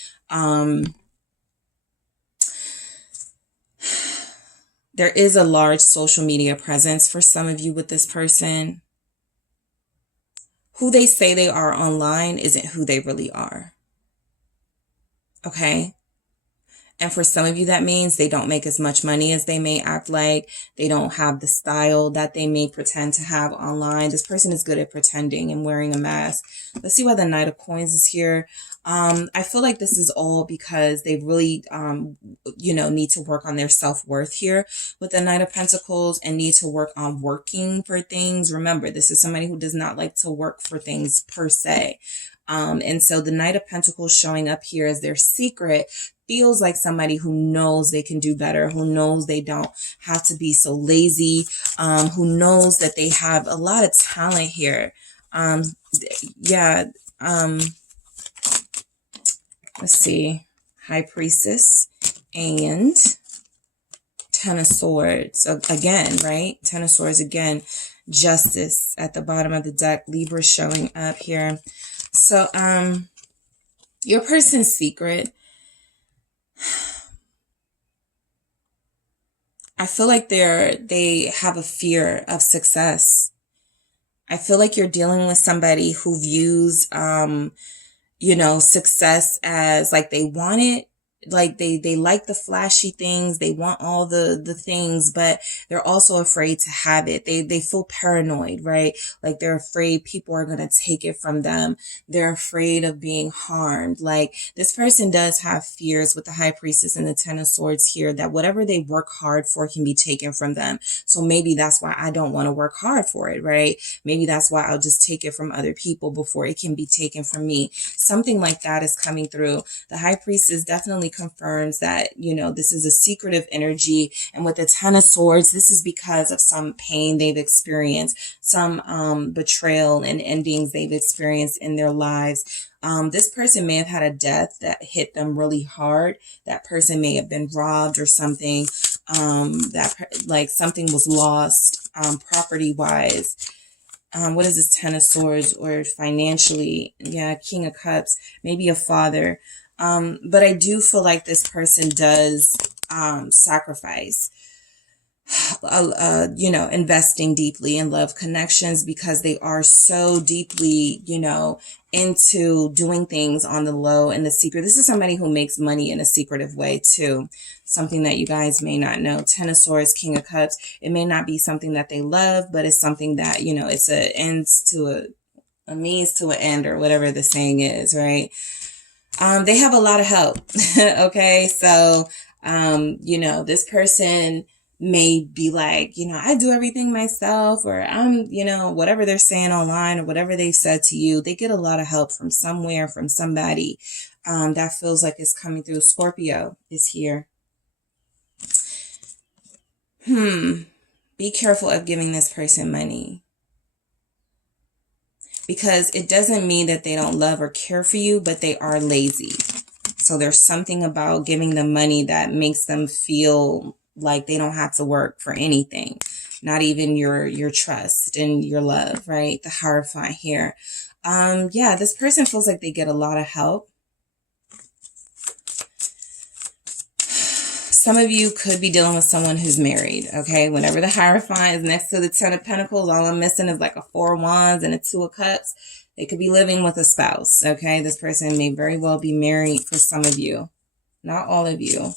There is a large social media presence for some of you with this person. Who they say they are online isn't who they really are. Okay. And for some of you, that means they don't make as much money as they may act like. They don't have the style that they may pretend to have online. This person is good at pretending and wearing a mask. Let's see why the Knight of Coins is here. I feel like this is all because they really, need to work on their self-worth here with the Knight of Pentacles and need to work on working for things. Remember, this is somebody who does not like to work for things per se. And so the Knight of Pentacles showing up here as their secret feels like somebody who knows they can do better, who knows they don't have to be so lazy, who knows that they have a lot of talent here. Yeah. Let's see. High Priestess and Ten of Swords. So again, right? Ten of Swords again. Justice at the bottom of the deck. Libra showing up here. So, your person's secret, I feel like they have a fear of success. I feel like you're dealing with somebody who views, you know, success as like they want it. Like they like the flashy things. They want all the things, but they're also afraid to have it. They feel paranoid, right? Like they're afraid people are going to take it from them. They're afraid of being harmed. Like this person does have fears with the High Priestess and the Ten of Swords here that whatever they work hard for can be taken from them. So maybe that's why I don't want to work hard for it, right? Maybe that's why I'll just take it from other people before it can be taken from me. Something like that is coming through. The High Priestess definitely confirms that, you know, this is a secretive energy. And with the Ten of Swords, this is because of some pain they've experienced, some betrayal and endings they've experienced in their lives. This person may have had a death that hit them really hard. That person may have been robbed or something, like something was lost, property wise. What is this Ten of Swords? Or financially? Yeah, King of Cups, maybe a father. But I do feel like this person does sacrifice, you know, investing deeply in love connections because they are so deeply, you know, into doing things on the low and the secret. This is somebody who makes money in a secretive way too. Something that you guys may not know. Ten of Swords, King of Cups. It may not be something that they love, but it's something that, you know, it's a ends to a means to an end, or whatever the saying is, right? They have a lot of help. Okay. So, you know, this person may be like, you know, I do everything myself, or I'm, you know, whatever they're saying online or whatever they've said to you, they get a lot of help from somewhere, from somebody, that feels like it's coming through. Scorpio is here. Be careful of giving this person money, because it doesn't mean that they don't love or care for you, but they are lazy. So there's something about giving them money that makes them feel like they don't have to work for anything, not even your trust and your love, right? The Hierophant here. Yeah, this person feels like they get a lot of help. Some of you could be dealing with someone who's married, okay? Whenever the Hierophant is next to the Ten of Pentacles, all I'm missing is like a Four of Wands and a Two of Cups. They could be living with a spouse, okay? This person may very well be married for some of you, not all of you.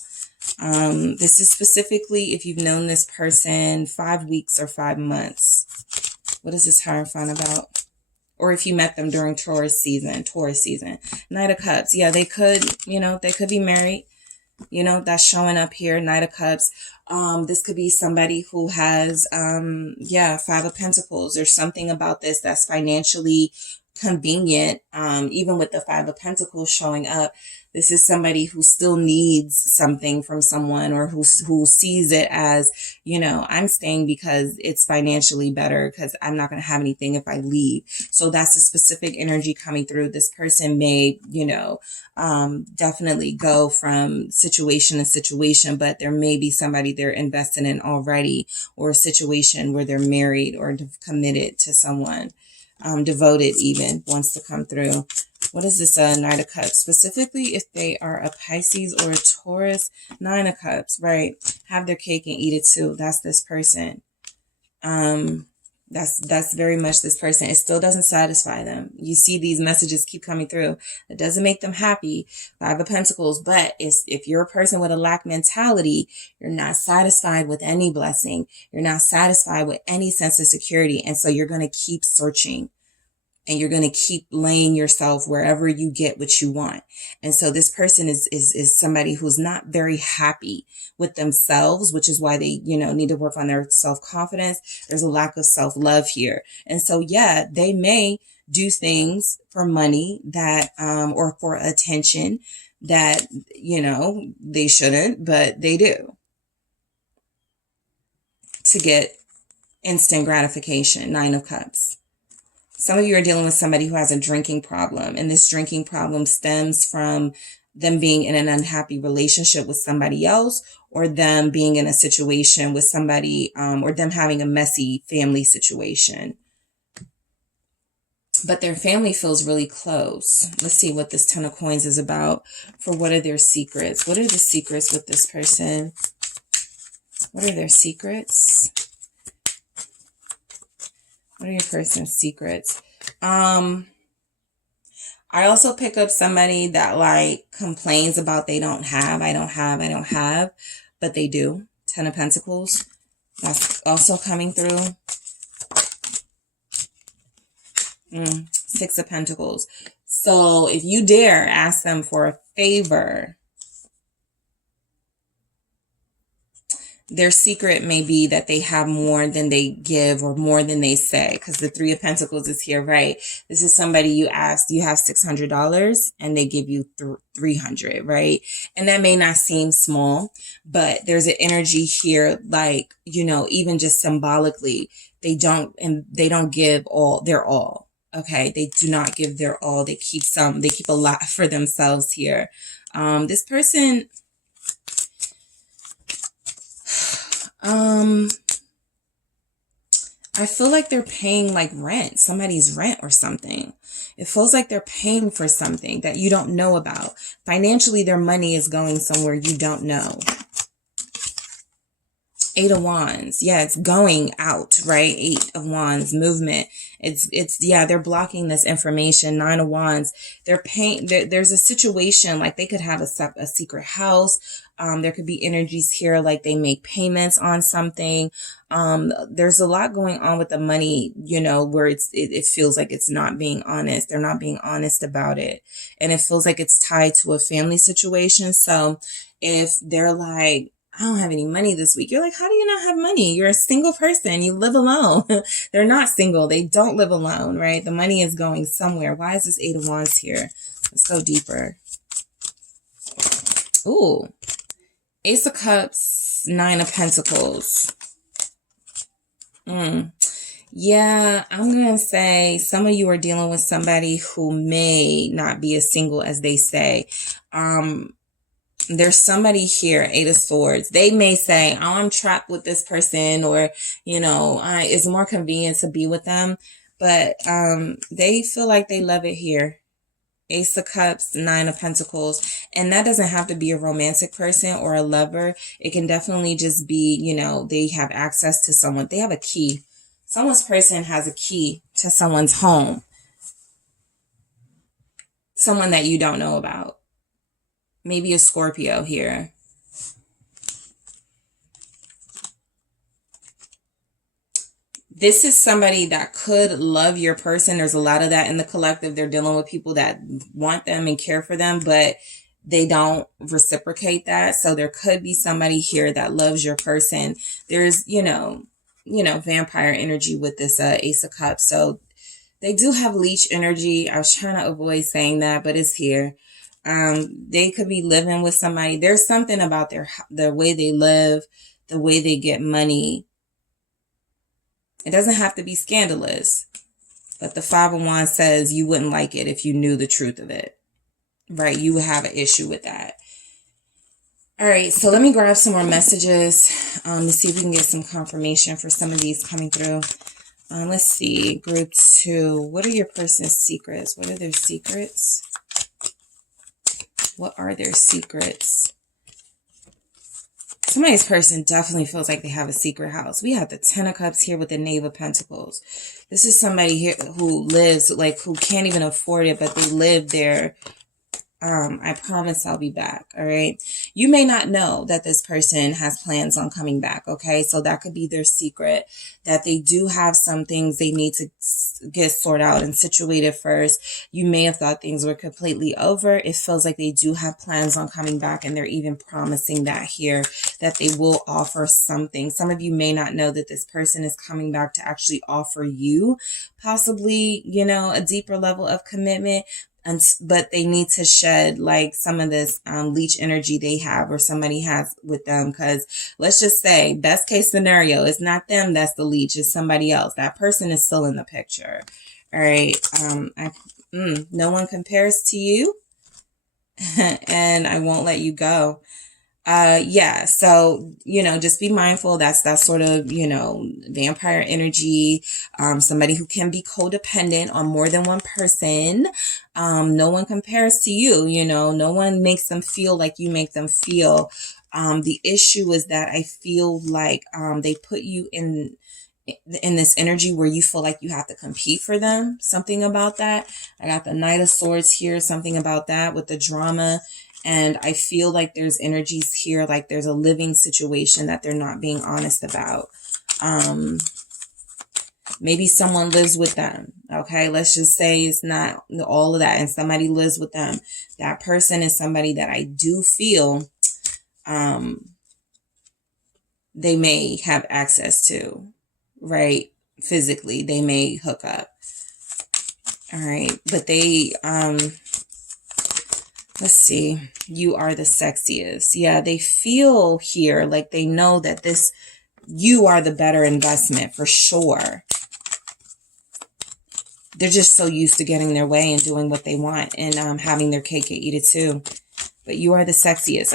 This is specifically if you've known this person 5 weeks or 5 months. What is this Hierophant about? Or if you met them during Taurus season. Knight of Cups. Yeah, they could, you know, they could be married. You know, that's showing up here. Knight of Cups. This could be somebody who has, yeah, Five of Pentacles. There's something about this that's financially convenient. Even with the Five of Pentacles showing up, this is somebody who still needs something from someone, or who sees it as, you know, I'm staying because it's financially better, because I'm not going to have anything if I leave. So that's a specific energy coming through. This person may, you know, definitely go from situation to situation, but there may be somebody they're invested in already, or a situation where they're married or committed to someone. Devoted even wants to come through. What is this Knight of Cups? Specifically, if they are a Pisces or a Taurus. Nine of Cups, right? Have their cake and eat it too. That's this person. That's very much this person. It still doesn't satisfy them. You see these messages keep coming through. It doesn't make them happy. Five of Pentacles. But if you're a person with a lack mentality, you're not satisfied with any blessing. You're not satisfied with any sense of security. And so you're going to keep searching. And you're going to keep laying yourself wherever you get what you want. And so this person is somebody who's not very happy with themselves, which is why they, you know, need to work on their self-confidence. There's a lack of self-love here. And so, yeah, they may do things for money that, or for attention that, you know, they shouldn't, but they do, to get instant gratification. 9 of Cups. Some of you are dealing with somebody who has a drinking problem, and this drinking problem stems from them being in an unhappy relationship with somebody else, or them being in a situation with somebody, or them having a messy family situation. But their family feels really close. Let's see what this 10 of Coins is about. For what are their secrets? What are the secrets with this person? What are their secrets? What are your person's secrets? I also pick up somebody that like complains about they don't have, I don't have, but they do. 10 of Pentacles. That's also coming through. 6 of Pentacles. So if you dare ask them for a favor, their secret may be that they have more than they give or more than they say, because the 3 of Pentacles is here, right? This is somebody you ask, do you have $600? And they give you $300, right? And that may not seem small, but there's an energy here, like, you know, even just symbolically, they don't give all their all. Okay, they do not give their all. They keep some. They keep a lot for themselves here. This person, I feel like they're paying like rent, somebody's rent or something. It feels like they're paying for something that you don't know about. Financially, their money is going somewhere you don't know. 8 of Wands. Yeah, it's going out, right? 8 of Wands, movement. Yeah, they're blocking this information. 9 of Wands. They're paying, there's a situation like they could have a secret house. There could be energies here like they make payments on something. There's a lot going on with the money, you know, where it feels like it's not being honest. They're not being honest about it. And it feels like it's tied to a family situation. So if they're like, I don't have any money this week. You're like, how do you not have money? You're a single person. You live alone. They're not single. They don't live alone, right? The money is going somewhere. Why is this 8 of Wands here? Let's go deeper. Ooh. Ace of Cups, 9 of Pentacles. Yeah, I'm going to say some of you are dealing with somebody who may not be as single as they say. There's somebody here, 8 of Swords. They may say, oh, I'm trapped with this person, or, you know, it's more convenient to be with them. But they feel like they love it here. Ace of Cups, 9 of Pentacles. And that doesn't have to be a romantic person or a lover. It can definitely just be, you know, they have access to someone. They have a key. Someone's person has a key to someone's home. Someone that you don't know about. Maybe a Scorpio here. This is somebody that could love your person. There's a lot of that in the collective. They're dealing with people that want them and care for them, but they don't reciprocate that. So there could be somebody here that loves your person. There's, you know, vampire energy with this Ace of Cups. So they do have leech energy. I was trying to avoid saying that, but it's here. They could be living with somebody. There's something about the way they live, the way they get money. It doesn't have to be scandalous, but the 5 of Wands says you wouldn't like it if you knew the truth of it, right? You would have an issue with that. All right, so let me grab some more messages to see if we can get some confirmation for some of these coming through. Let's see, group 2. What are your person's secrets? What are their secrets? What are their secrets? Somebody's person definitely feels like they have a secret house. We have the 10 of Cups here with the Knave of Pentacles. This is somebody here who lives, like, who can't even afford it, but they live there. I promise I'll be back. All right. You may not know that this person has plans on coming back. Okay. So that could be their secret, that they do have some things they need to get sorted out and situated first. You may have thought things were completely over. It feels like they do have plans on coming back, and they're even promising that here, that they will offer something. Some of you may not know that this person is coming back to actually offer you possibly, you know, a deeper level of commitment. but they need to shed like some of this leech energy they have or somebody has with them. Because let's just say, best case scenario, it's not them that's the leech, it's somebody else. That person is still in the picture. All right. No one compares to you. And I won't let you go. Yeah, so, just be mindful. That's sort of, vampire energy, somebody who can be codependent on more than one person. No one compares to you, no one makes them feel like you make them feel. The issue is that I feel like, they put you in this energy where you feel like you have to compete for them. Something about that. I got the Knight of Swords here, something about that with the drama. And I feel like there's energies here, like there's a living situation that they're not being honest about. Maybe someone lives with them. Okay, let's just say it's not all of that, and somebody lives with them. That person is somebody that I do feel they may have access to, right? Physically, they may hook up. All right, but they, let's see, you are the sexiest. Yeah, they feel here like they know that you are the better investment for sure. They're just so used to getting their way and doing what they want and having their cake and eat it too. But you are the sexiest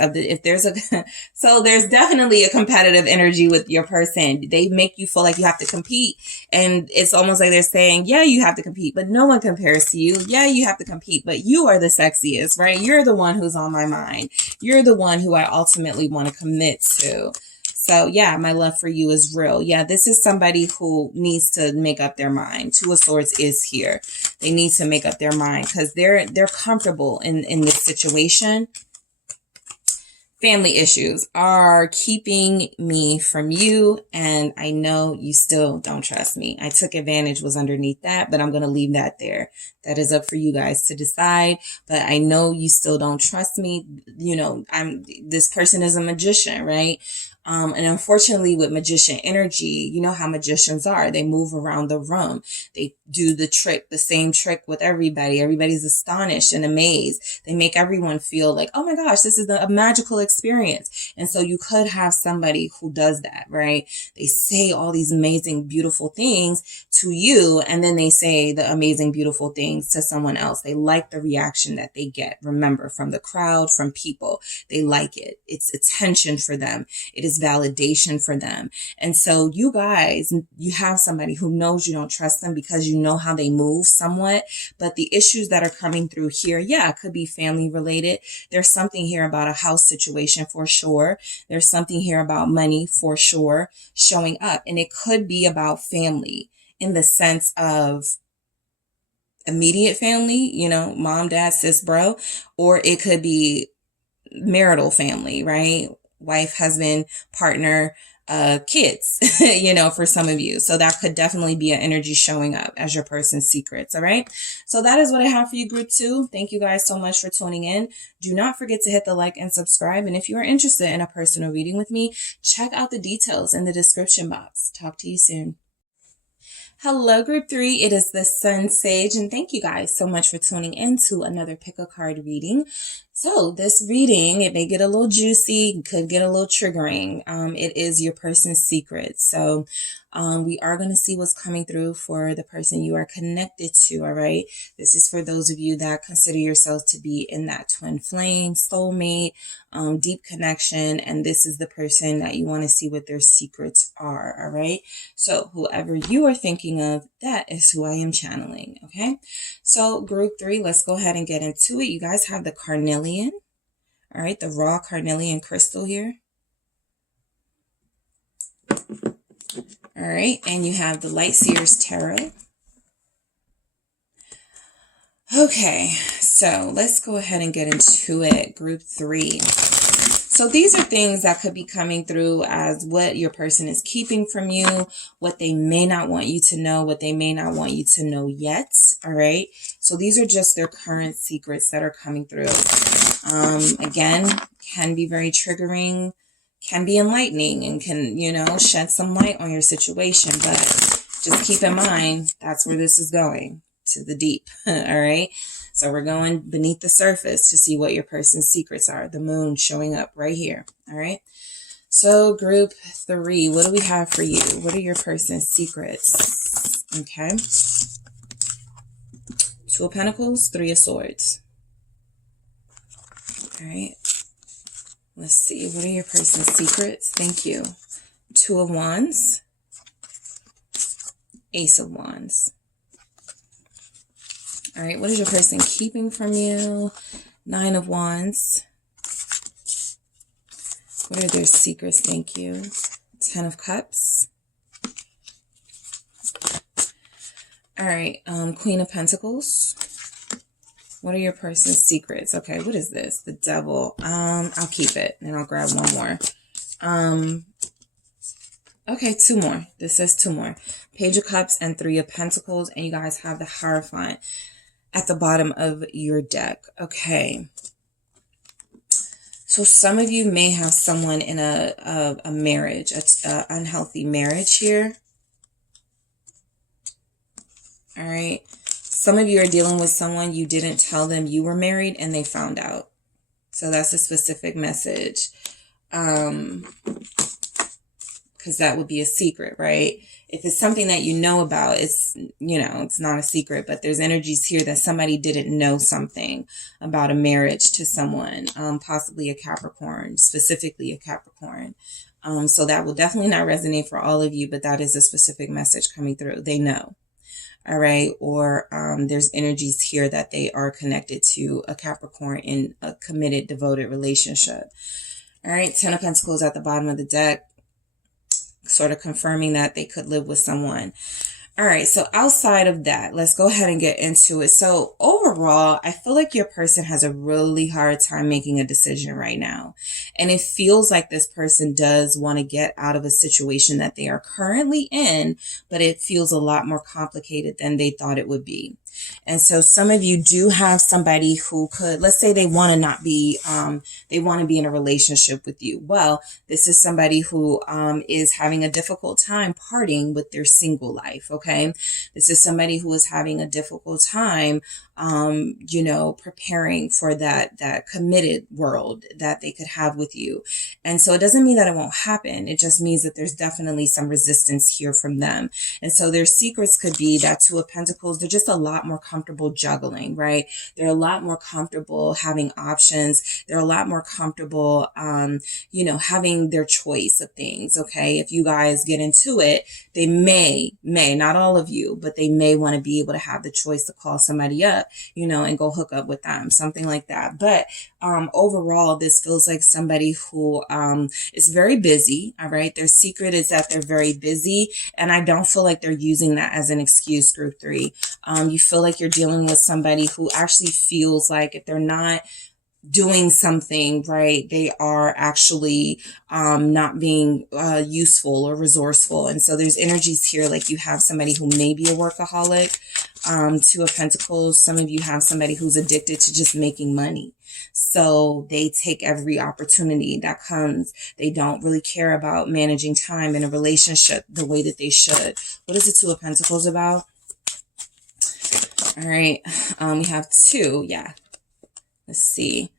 so there's definitely a competitive energy with your person. They make you feel like you have to compete. And it's almost like they're saying, yeah, you have to compete, but no one compares to you. Yeah, you have to compete, but you are the sexiest, right? You're the one who's on my mind. You're the one who I ultimately want to commit to. So yeah, my love for you is real. Yeah, this is somebody who needs to make up their mind. Two of Swords is here. They need to make up their mind because they're comfortable in this situation. Family issues are keeping me from you, and I know you still don't trust me. I took advantage was underneath that, but I'm going to leave that there. That is up for you guys to decide, but I know you still don't trust me. This person is a magician, right? And unfortunately with magician energy, you know how magicians are. They move around the room. They do the same trick with everybody. Everybody's astonished and amazed. They make everyone feel like, oh my gosh, this is a magical experience. And so you could have somebody who does that, right? They say all these amazing, beautiful things to you, and then they say the amazing, beautiful things to someone else. They like the reaction that they get. Remember, from the crowd, from people, they like it. It's attention for them. It is validation for them. And so you guys, you have somebody who knows you don't trust them because you know how they move somewhat. But the issues that are coming through here, yeah, it could be family related. There's something here about a house situation for sure. There's something here about money for sure showing up. And it could be about family in the sense of immediate family, mom, dad, sis, bro, or it could be marital family, right? Wife, husband, partner, kids, for some of you. So that could definitely be an energy showing up as your person's secrets. All right. So that is what I have for you, group 2. Thank you guys so much for tuning in. Do not forget to hit the like and subscribe. And if you are interested in a personal reading with me, check out the details in the description box. Talk to you soon. Hello, group 3. It is the SunSage, and thank you guys so much for tuning in to another pick a card reading. So this reading, it may get a little juicy, could get a little triggering. It is your person's secret. So we are going to see what's coming through for the person you are connected to. All right. This is for those of you that consider yourselves to be in that twin flame, soulmate, deep connection. And this is the person that you want to see what their secrets are. All right. So whoever you are thinking of, that is who I am channeling. Okay. So group 3, let's go ahead and get into it. You guys have the carnelian. All right. The raw carnelian crystal here. All right, and you have the Light Seers Tarot. Okay, so let's go ahead and get into it, group 3. So these are things that could be coming through as what your person is keeping from you, what they may not want you to know, what they may not want you to know yet, all right? So these are just their current secrets that are coming through. Again, can be very triggering, can be enlightening, and can, shed some light on your situation. But just keep in mind, that's where this is going. to the deep. All right. So we're going beneath the surface to see what your person's secrets are. The moon showing up right here. All right. So group 3, what do we have for you? What are your person's secrets? Okay. 2 of Pentacles, 3 of Swords. All right. Let's see. What are your person's secrets? Thank you. 2 of Wands. Ace of Wands. All right. What is your person keeping from you? 9 of Wands. What are their secrets? Thank you. 10 of Cups. All right. Queen of Pentacles. What are your person's secrets? Okay, what is this? The Devil. I'll keep it and I'll grab one more. Okay, 2 more. This says 2 more. Page of Cups and 3 of Pentacles. And you guys have the Hierophant at the bottom of your deck. Okay. So some of you may have someone in a marriage, an unhealthy marriage here. All right. Some of you are dealing with someone you didn't tell them you were married and they found out. So that's a specific message. Because that would be a secret, right? If it's something that you know about, it's, you know, it's not a secret, but there's energies here that somebody didn't know something about a marriage to someone, possibly a Capricorn, specifically a Capricorn. So that will definitely not resonate for all of you, but that is a specific message coming through. They know. All right. Or there's energies here that they are connected to a Capricorn in a committed, devoted relationship. All right. 10 of Pentacles at the bottom of the deck, sort of confirming that they could live with someone. All right. So outside of that, let's go ahead and get into it. So overall, I feel like your person has a really hard time making a decision right now. And it feels like this person does want to get out of a situation that they are currently in, but it feels a lot more complicated than they thought it would be. And so some of you do have somebody who could, let's say they want to not be, they want to be in a relationship with you. Well, this is somebody who is having a difficult time parting with their single life. Okay. This is somebody who is having a difficult time, you know, preparing for that committed world that they could have with you. And so it doesn't mean that it won't happen. It just means that there's definitely some resistance here from them. And so their secrets could be that 2 of Pentacles. They're just a lot more comfortable juggling, right? They're a lot more comfortable having options. They're a lot more comfortable, you know, having their choice of things. Okay. If you guys get into it, they may, not all of you, but they may want to be able to have the choice to call somebody up, you know, and go hook up with them, something like that. But overall, this feels like somebody who is very busy. All right. Their secret is that they're very busy. And I don't feel like they're using that as an excuse, group 3. You feel like you're dealing with somebody who actually feels like if they're not doing something right, they are actually not being useful or resourceful. And so there's energies here like you have somebody who may be a workaholic. 2 of Pentacles. Some of you have somebody who's addicted to just making money. So they take every opportunity that comes. They don't really care about managing time in a relationship the way that they should. What is the 2 of Pentacles about? All right. We have 2. Yeah. Let's see.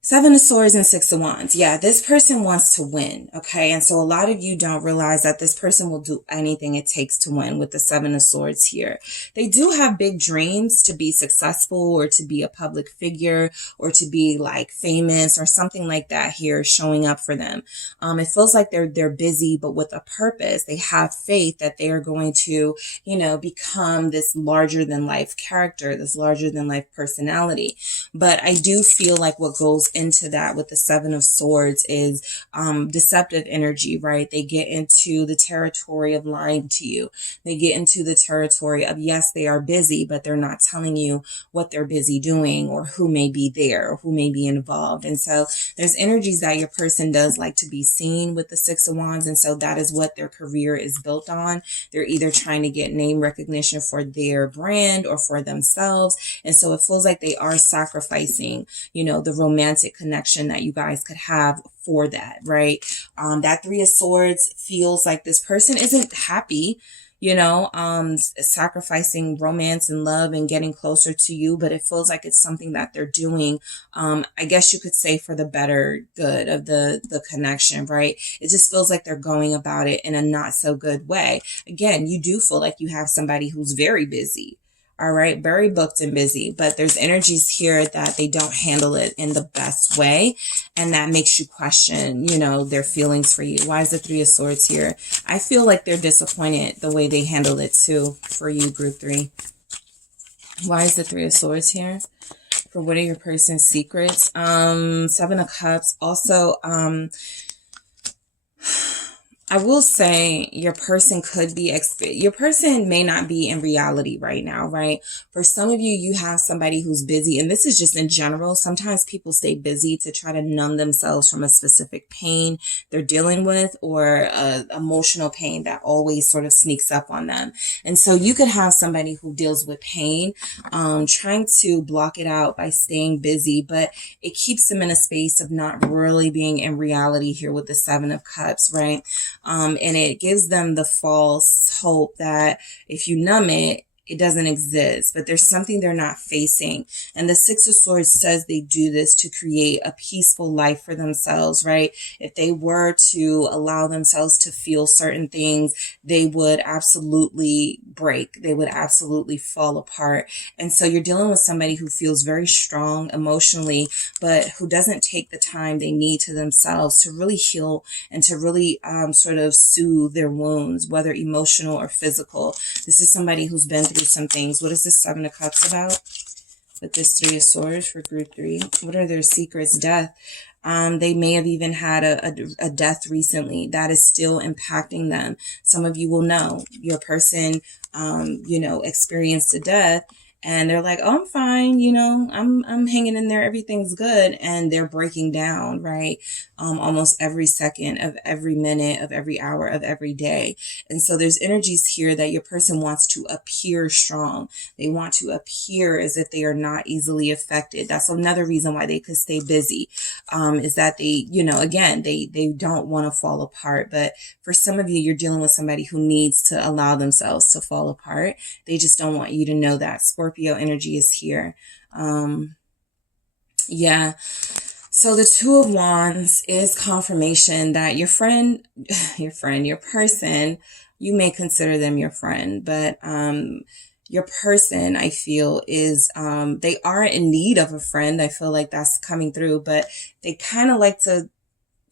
7 of Swords and 6 of Wands. Yeah, this person wants to win. Okay. And so a lot of you don't realize that this person will do anything it takes to win with the 7 of Swords here. They do have big dreams to be successful or to be a public figure or to be like famous or something like that here showing up for them. It feels like they're busy, but with a purpose. They have faith that they are going to, you know, become this larger than life character, this larger than life personality. But I do feel like what goes into that with the 7 of Swords is deceptive energy, right? They get into the territory of lying to you. They get into the territory of, yes, they are busy, but they're not telling you what they're busy doing or who may be there or who may be involved. And so there's energies that your person does like to be seen with the 6 of Wands. And so that is what their career is built on. They're either trying to get name recognition for their brand or for themselves. And so it feels like they are sacrificing, you know, the romantic connection that you guys could have for that, right? That 3 of Swords feels like this person isn't happy. you know, sacrificing romance and love and getting closer to you, but it feels like it's something that they're doing, I guess you could say for the better good of the connection, right? It just feels like they're going about it in a not so good way. Again, you do feel like you have somebody who's very busy. All right, very booked and busy, but there's energies here that they don't handle it in the best way. And that makes you question, you know, their feelings for you. Why is the Three of Swords here? I feel like they're disappointed the way they handle it too for you, group 3. Why is the Three of Swords here? For what are your person's secrets? Seven of Cups. Also, I will say your person could be, your person may not be in reality right now, right? For some of you, you have somebody who's busy, and this is just in general. Sometimes people stay busy to try to numb themselves from a specific pain they're dealing with, or emotional pain that always sort of sneaks up on them. And so you could have somebody who deals with pain, trying to block it out by staying busy, but it keeps them in a space of not really being in reality here with the Seven of Cups, right? And it gives them the false hope that if you numb it, it doesn't exist, but there's something they're not facing. And the Six of Swords says they do this to create a peaceful life for themselves, right? If they were to allow themselves to feel certain things, they would absolutely break. They would absolutely fall apart. And so you're dealing with somebody who feels very strong emotionally, but who doesn't take the time they need to themselves to really heal and to really sort of soothe their wounds, whether emotional or physical. This is somebody who's been through some things. What is this Seven of Cups about? With this Three of Swords for group 3. What are their secrets? Death. They may have even had a death recently that is still impacting them. Some of you will know your person, you know, experienced a death, and they're like, oh, I'm fine, you know, I'm hanging in there, everything's good, and they're breaking down, right? Almost every second of every minute of every hour of every day. And so there's energies here that your person wants to appear strong. They want to appear as if they are not easily affected. That's another reason why they could stay busy, is that they, you know, again, they don't want to fall apart. But for some of you, you're dealing with somebody who needs to allow themselves to fall apart. They just don't want you to know that. Scorpio energy is here. Yeah. So the Two of Wands is confirmation that your friend, your person, you may consider them your friend, but your person, I feel, is they are in need of a friend. I feel like that's coming through, but they kind of like to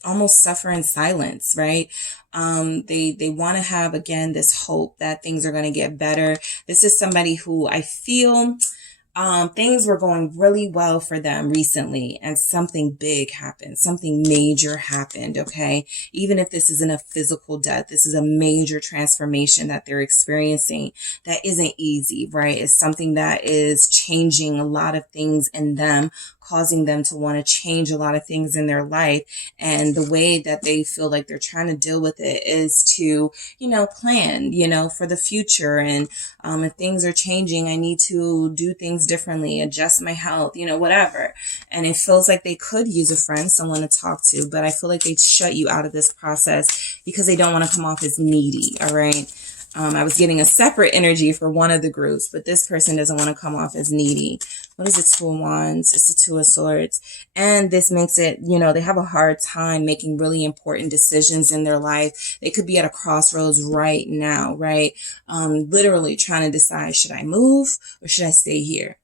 almost suffer in silence, right? They want to have, again, this hope that things are going to get better. This is somebody who I feel things were going really well for them recently, and something big happened. Something major happened, okay? Even if this isn't a physical death, this is a major transformation that they're experiencing that isn't easy, right? It's something that is changing a lot of things in them, causing them to want to change a lot of things in their life. And the way that they feel like they're trying to deal with it is to, you know, plan, you know, for the future. And if things are changing, I need to do things differently, adjust my health, you know, whatever. And it feels like they could use a friend, someone to talk to, but I feel like they'd shut you out of this process because they don't want to come off as needy, all right? I was getting a separate energy for one of the groups, but this person doesn't want to come off as needy. What is the Two of Wands? It's the Two of Swords. And this makes it, you know, they have a hard time making really important decisions in their life. They could be at a crossroads right now, right? Literally trying to decide, should I move or should I stay here?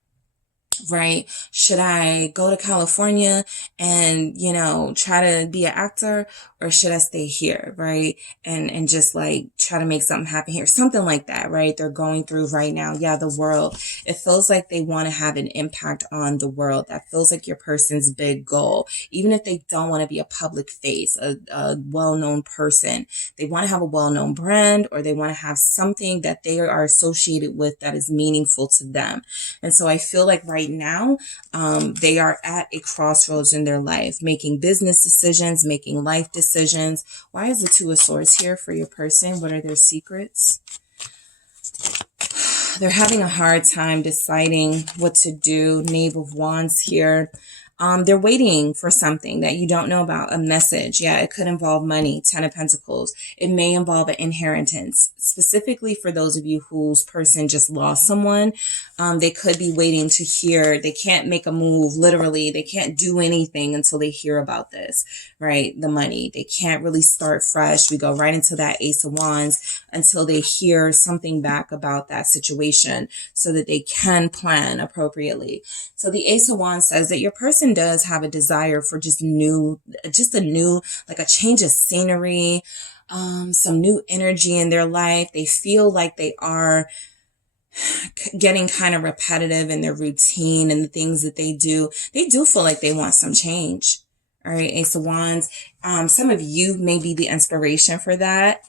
Right? Should I go to California and, you know, try to be an actor, or should I stay here? Right? And just like try to make something happen here. Something like that, right? They're going through right now. Yeah, the world. It feels like they want to have an impact on the world. That feels like your person's big goal. Even if they don't want to be a public face, a well-known person, they want to have a well-known brand, or they want to have something that they are associated with that is meaningful to them. And so I feel like right now, they are at a crossroads in their life, making business decisions, making life decisions. Why is the Two of Swords here for your person? What are their secrets? They're having a hard time deciding what to do. Knave of Wands here. They're waiting for something that you don't know about, a message. Yeah, it could involve money, 10 of Pentacles. It may involve an inheritance. Specifically for those of you whose person just lost someone, they could be waiting to hear. They can't make a move, literally. They can't do anything until they hear about this, right? The money. They can't really start fresh. We go right into that Ace of Wands until they hear something back about that situation so that they can plan appropriately. So the Ace of Wands says that your person does have a desire for just a new, like a change of scenery, some new energy in their life. They feel like they are getting kind of repetitive in their routine and the things that they do. They do feel like they want some change. All right, Ace of Wands. Some of you may be the inspiration for that.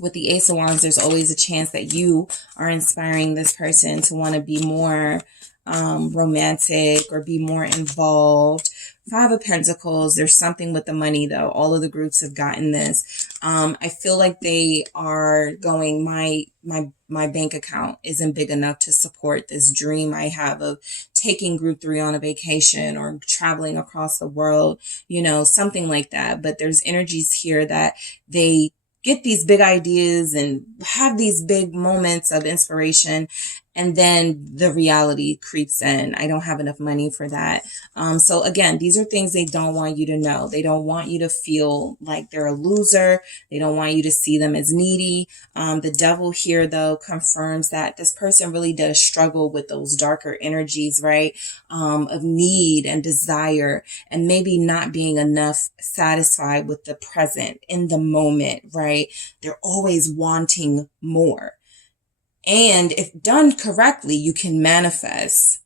With the Ace of Wands, there's always a chance that you are inspiring this person to want to be more romantic or be more involved. 5 of Pentacles, there's something with the money though. All of the groups have gotten this. I feel like they are going, my bank account isn't big enough to support this dream I have of taking group 3 on a vacation or traveling across the world, you know, something like that. But there's energies here that they get these big ideas and have these big moments of inspiration, and then the reality creeps in. I don't have enough money for that. So again, these are things they don't want you to know. They don't want you to feel like they're a loser. They don't want you to see them as needy. The devil here, though, confirms that this person really does struggle with those darker energies, right? Of need and desire, and maybe not being enough satisfied with the present in the moment, right? They're always wanting more. And if done correctly, you can manifest.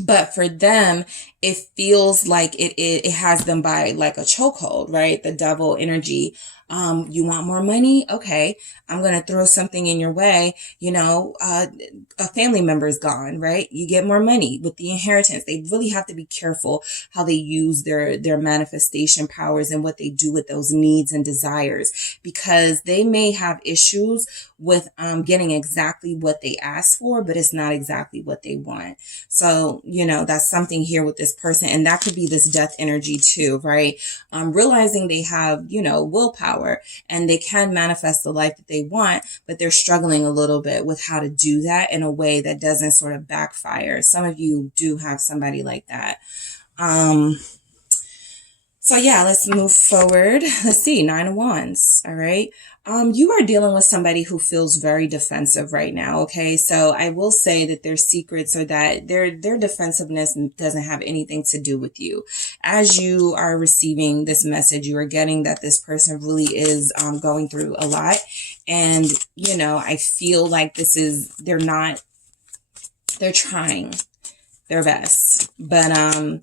But for them, it feels like it has them by like a chokehold, right? The devil energy. You want more money? Okay. I'm going to throw something in your way. You know, a family member is gone, right? You get more money with the inheritance. They really have to be careful how they use their manifestation powers and what they do with those needs and desires, because they may have issues with, getting exactly what they ask for, but it's not exactly what they want. So, you know, that's something here with this person. And that could be this death energy too, right? Realizing they have, you know, willpower, and they can manifest the life that they want, but they're struggling a little bit with how to do that in a way that doesn't sort of backfire. Some of you do have somebody like that. So yeah, let's move forward. Let's see, 9 of Wands. All right. You are dealing with somebody who feels very defensive right now. Okay. So I will say that their secrets are that their defensiveness doesn't have anything to do with you. As you are receiving this message, you are getting that this person really is, going through a lot. And, you know, I feel like they're trying their best, but,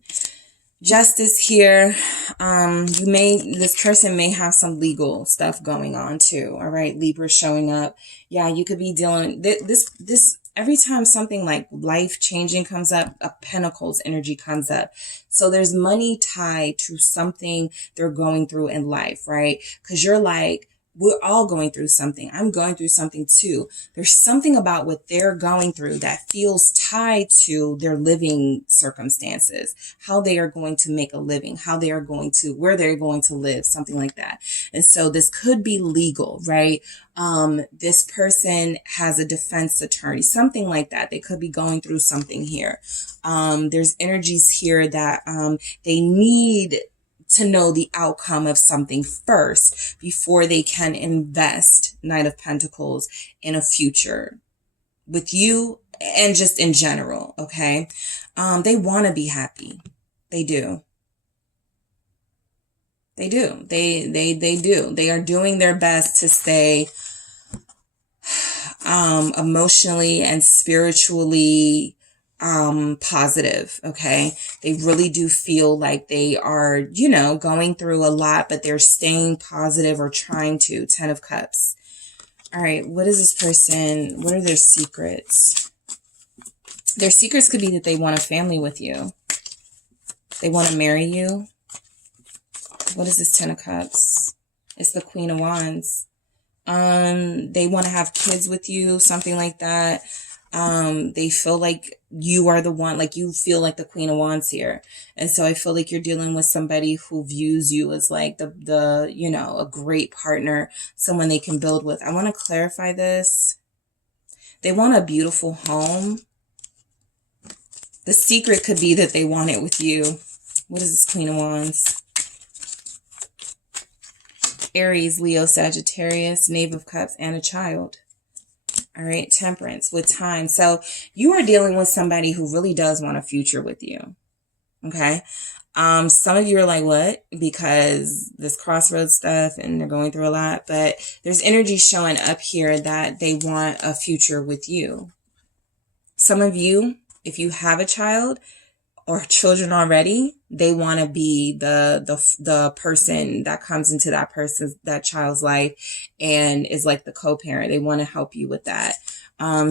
Justice here. This person may have some legal stuff going on too. All right. Libra showing up. Yeah. You could be dealing this every time something like life changing comes up, a Pentacles energy comes up. So there's money tied to something they're going through in life, right? Cause you're like, we're all going through something. I'm going through something too. There's something about what they're going through that feels tied to their living circumstances, how they are going to make a living, where they're going to live, something like that. And so this could be legal, right? This person has a defense attorney, something like that. They could be going through something here. There's energies here that, they need to know the outcome of something first before they can invest, Knight of Pentacles, in a future with you and just in general. Okay. They want to be happy. They do. They do. They do. They are doing their best to stay, emotionally and spiritually positive. Okay. They really do feel like they are, you know, going through a lot, but they're staying positive or trying to. 10 of Cups. All right. What is this person? What are their secrets? Their secrets could be that they want a family with you. They want to marry you. What is this 10 of Cups? It's the Queen of Wands. They want to have kids with you, something like that. They feel like you are the one, like you feel like the Queen of Wands here. And so I feel like you're dealing with somebody who views you as like you know, a great partner, someone they can build with. I want to clarify this. They want a beautiful home. The secret could be that they want it with you. What is this Queen of Wands? Aries, Leo, Sagittarius, Knave of Cups, and a child. All right, Temperance with time. So you are dealing with somebody who really does want a future with you. Okay. Some of you are like, what? Because this crossroads stuff and they're going through a lot, but there's energy showing up here that they want a future with you. Some of you, if you have a child or children already, they want to be the person that comes into that child's life and is like the co-parent. They want to help you with that.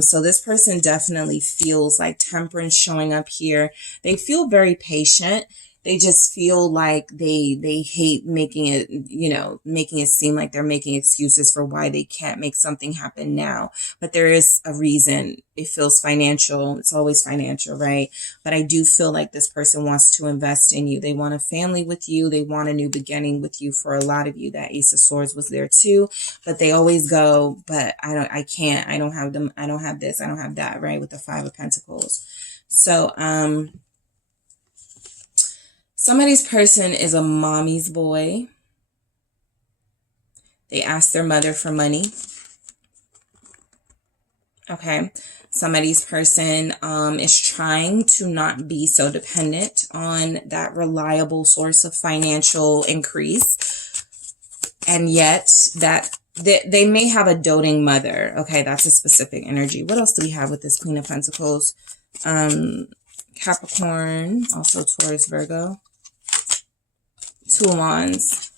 So this person definitely feels like temperance showing up here. They feel very patient. They just feel like they hate making it, you know, making it seem like they're making excuses for why they can't make something happen now. But there is a reason. It feels financial. It's always financial, right? But I do feel like this person wants to invest in you. They want a family with you. They want a new beginning with you. For a lot of you, that Ace of Swords was there too. But they always go, but I can't. I don't have them. I don't have this. I don't have that, right? With the Five of Pentacles. So, somebody's person is a mommy's boy. They ask their mother for money. Okay. Somebody's person is trying to not be so dependent on that reliable source of financial increase. And yet that they may have a doting mother. Okay, that's a specific energy. What else do we have with this Queen of Pentacles? Capricorn, also Taurus, Virgo. Two of Wands.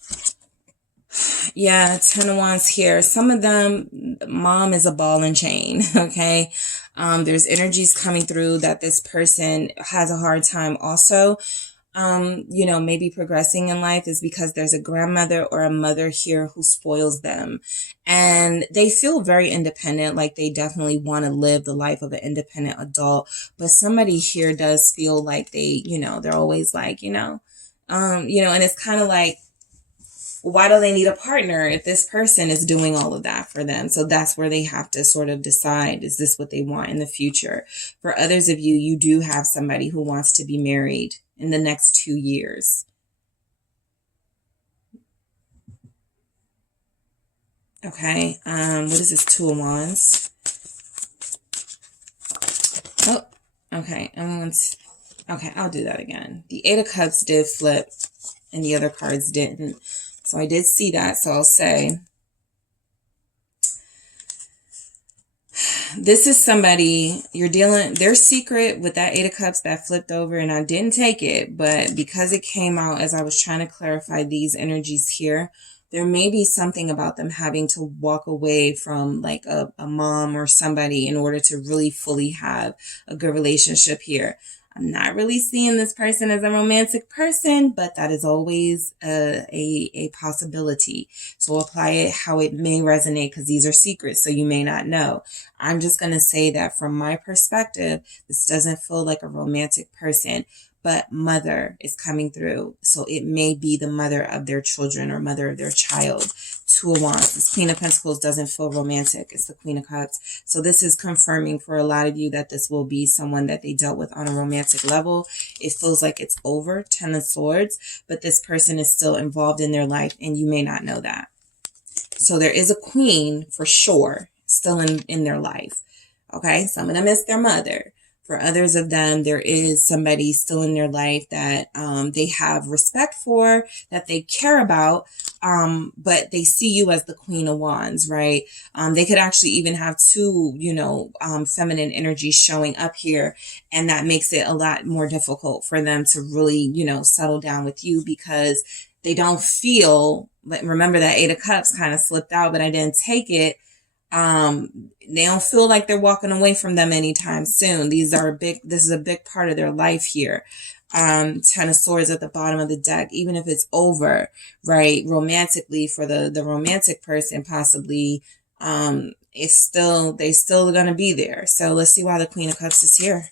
Yeah, Ten of Wands here. Some of them, mom is a ball and chain, okay? There's energies coming through that this person has a hard time also, you know, maybe progressing in life is because there's a grandmother or a mother here who spoils them. And they feel very independent, like they definitely want to live the life of an independent adult. But somebody here does feel like they, you know, they're always like, you know, and it's kind of like, why do they need a partner if this person is doing all of that for them? So that's where they have to sort of decide, is this what they want in the future? For others of you, you do have somebody who wants to be married in the next 2 years. Okay, what is this? Two of Wands. Oh, okay, okay, I'll do that again. The Eight of Cups did flip and the other cards didn't. So I did see that. So I'll say, this is somebody you're dealing, their secret with that Eight of Cups that flipped over, and I didn't take it, but because it came out as I was trying to clarify these energies here, there may be something about them having to walk away from like a mom or somebody in order to really fully have a good relationship here. I'm not really seeing this person as a romantic person, but that is always a possibility. So apply it how it may resonate, because these are secrets, so you may not know. I'm just going to say that from my perspective, this doesn't feel like a romantic person, but mother is coming through. So it may be the mother of their children or mother of their child. Two of Wands. This Queen of Pentacles doesn't feel romantic. It's the Queen of Cups. So this is confirming for a lot of you that this will be someone that they dealt with on a romantic level. It feels like it's over. Ten of Swords. But this person is still involved in their life, and you may not know that. So there is a queen for sure still in their life. Okay. Some of them is their mother. For others of them, there is somebody still in their life that they have respect for, that they care about, but they see you as the Queen of Wands, right? They could actually even have two, feminine energies showing up here, and that makes it a lot more difficult for them to really, settle down with you, because they don't feel, remember that Eight of Cups kind of slipped out, but I didn't take it. They don't feel like they're walking away from them anytime soon. This is a big part of their life here. Ten of Swords at the bottom of the deck, even if it's over, right? Romantically, for the romantic person, possibly, they still gonna be there. So let's see why the Queen of Cups is here.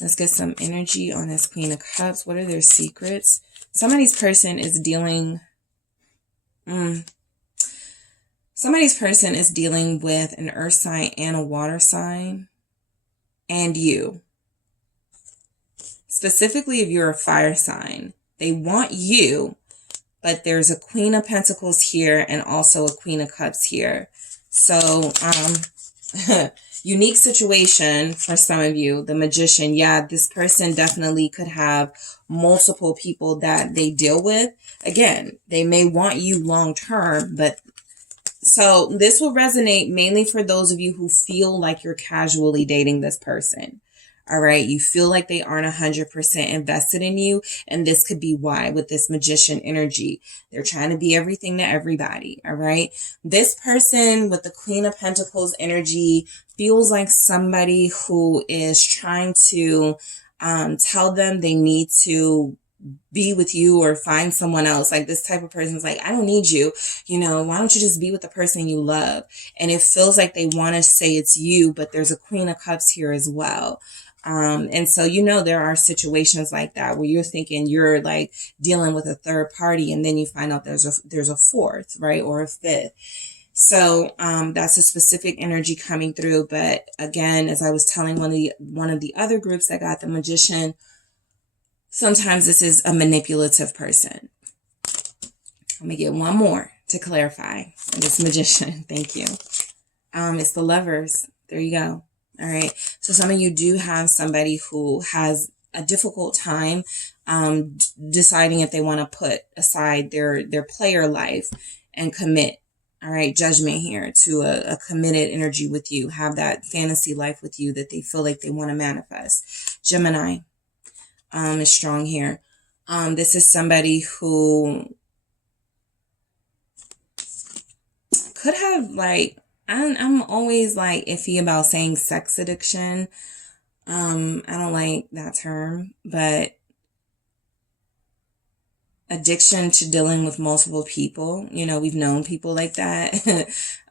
Let's get some energy on this Queen of Cups. What are their secrets? Somebody's person is dealing... Somebody's person is dealing with an earth sign and a water sign. And you. Specifically, if you're a fire sign. They want you, but there's a Queen of Pentacles here and also a Queen of Cups here. So, unique situation for some of you. The Magician. Yeah, this person definitely could have multiple people that they deal with. Again, they may want you long term, but so this will resonate mainly for those of you who feel like you're casually dating this person. All right. You feel like they aren't 100% invested in you. And this could be why with this Magician energy. They're trying to be everything to everybody. All right. This person with the Queen of Pentacles energy feels like somebody who is trying to tell them they need to be with you or find someone else. Like this type of person's like, I don't need you. You know, why don't you just be with the person you love? And it feels like they want to say it's you, but there's a Queen of Cups here as well. And so, you know, there are situations like that where you're thinking you're like dealing with a third party and then you find out there's a fourth, right? Or a fifth. So, that's a specific energy coming through. But again, as I was telling one of the other groups that got the Magician, sometimes this is a manipulative person. Let me get one more to clarify. This Magician. Thank you. It's the Lovers. There you go. All right. So some of you do have somebody who has a difficult time deciding if they want to put aside their player life and commit. All right. Judgment here to a committed energy with you. Have that fantasy life with you that they feel like they want to manifest. Gemini is strong here. This is somebody who could have like, I'm always like iffy about saying sex addiction. I don't like that term, but addiction to dealing with multiple people. You know, we've known people like that.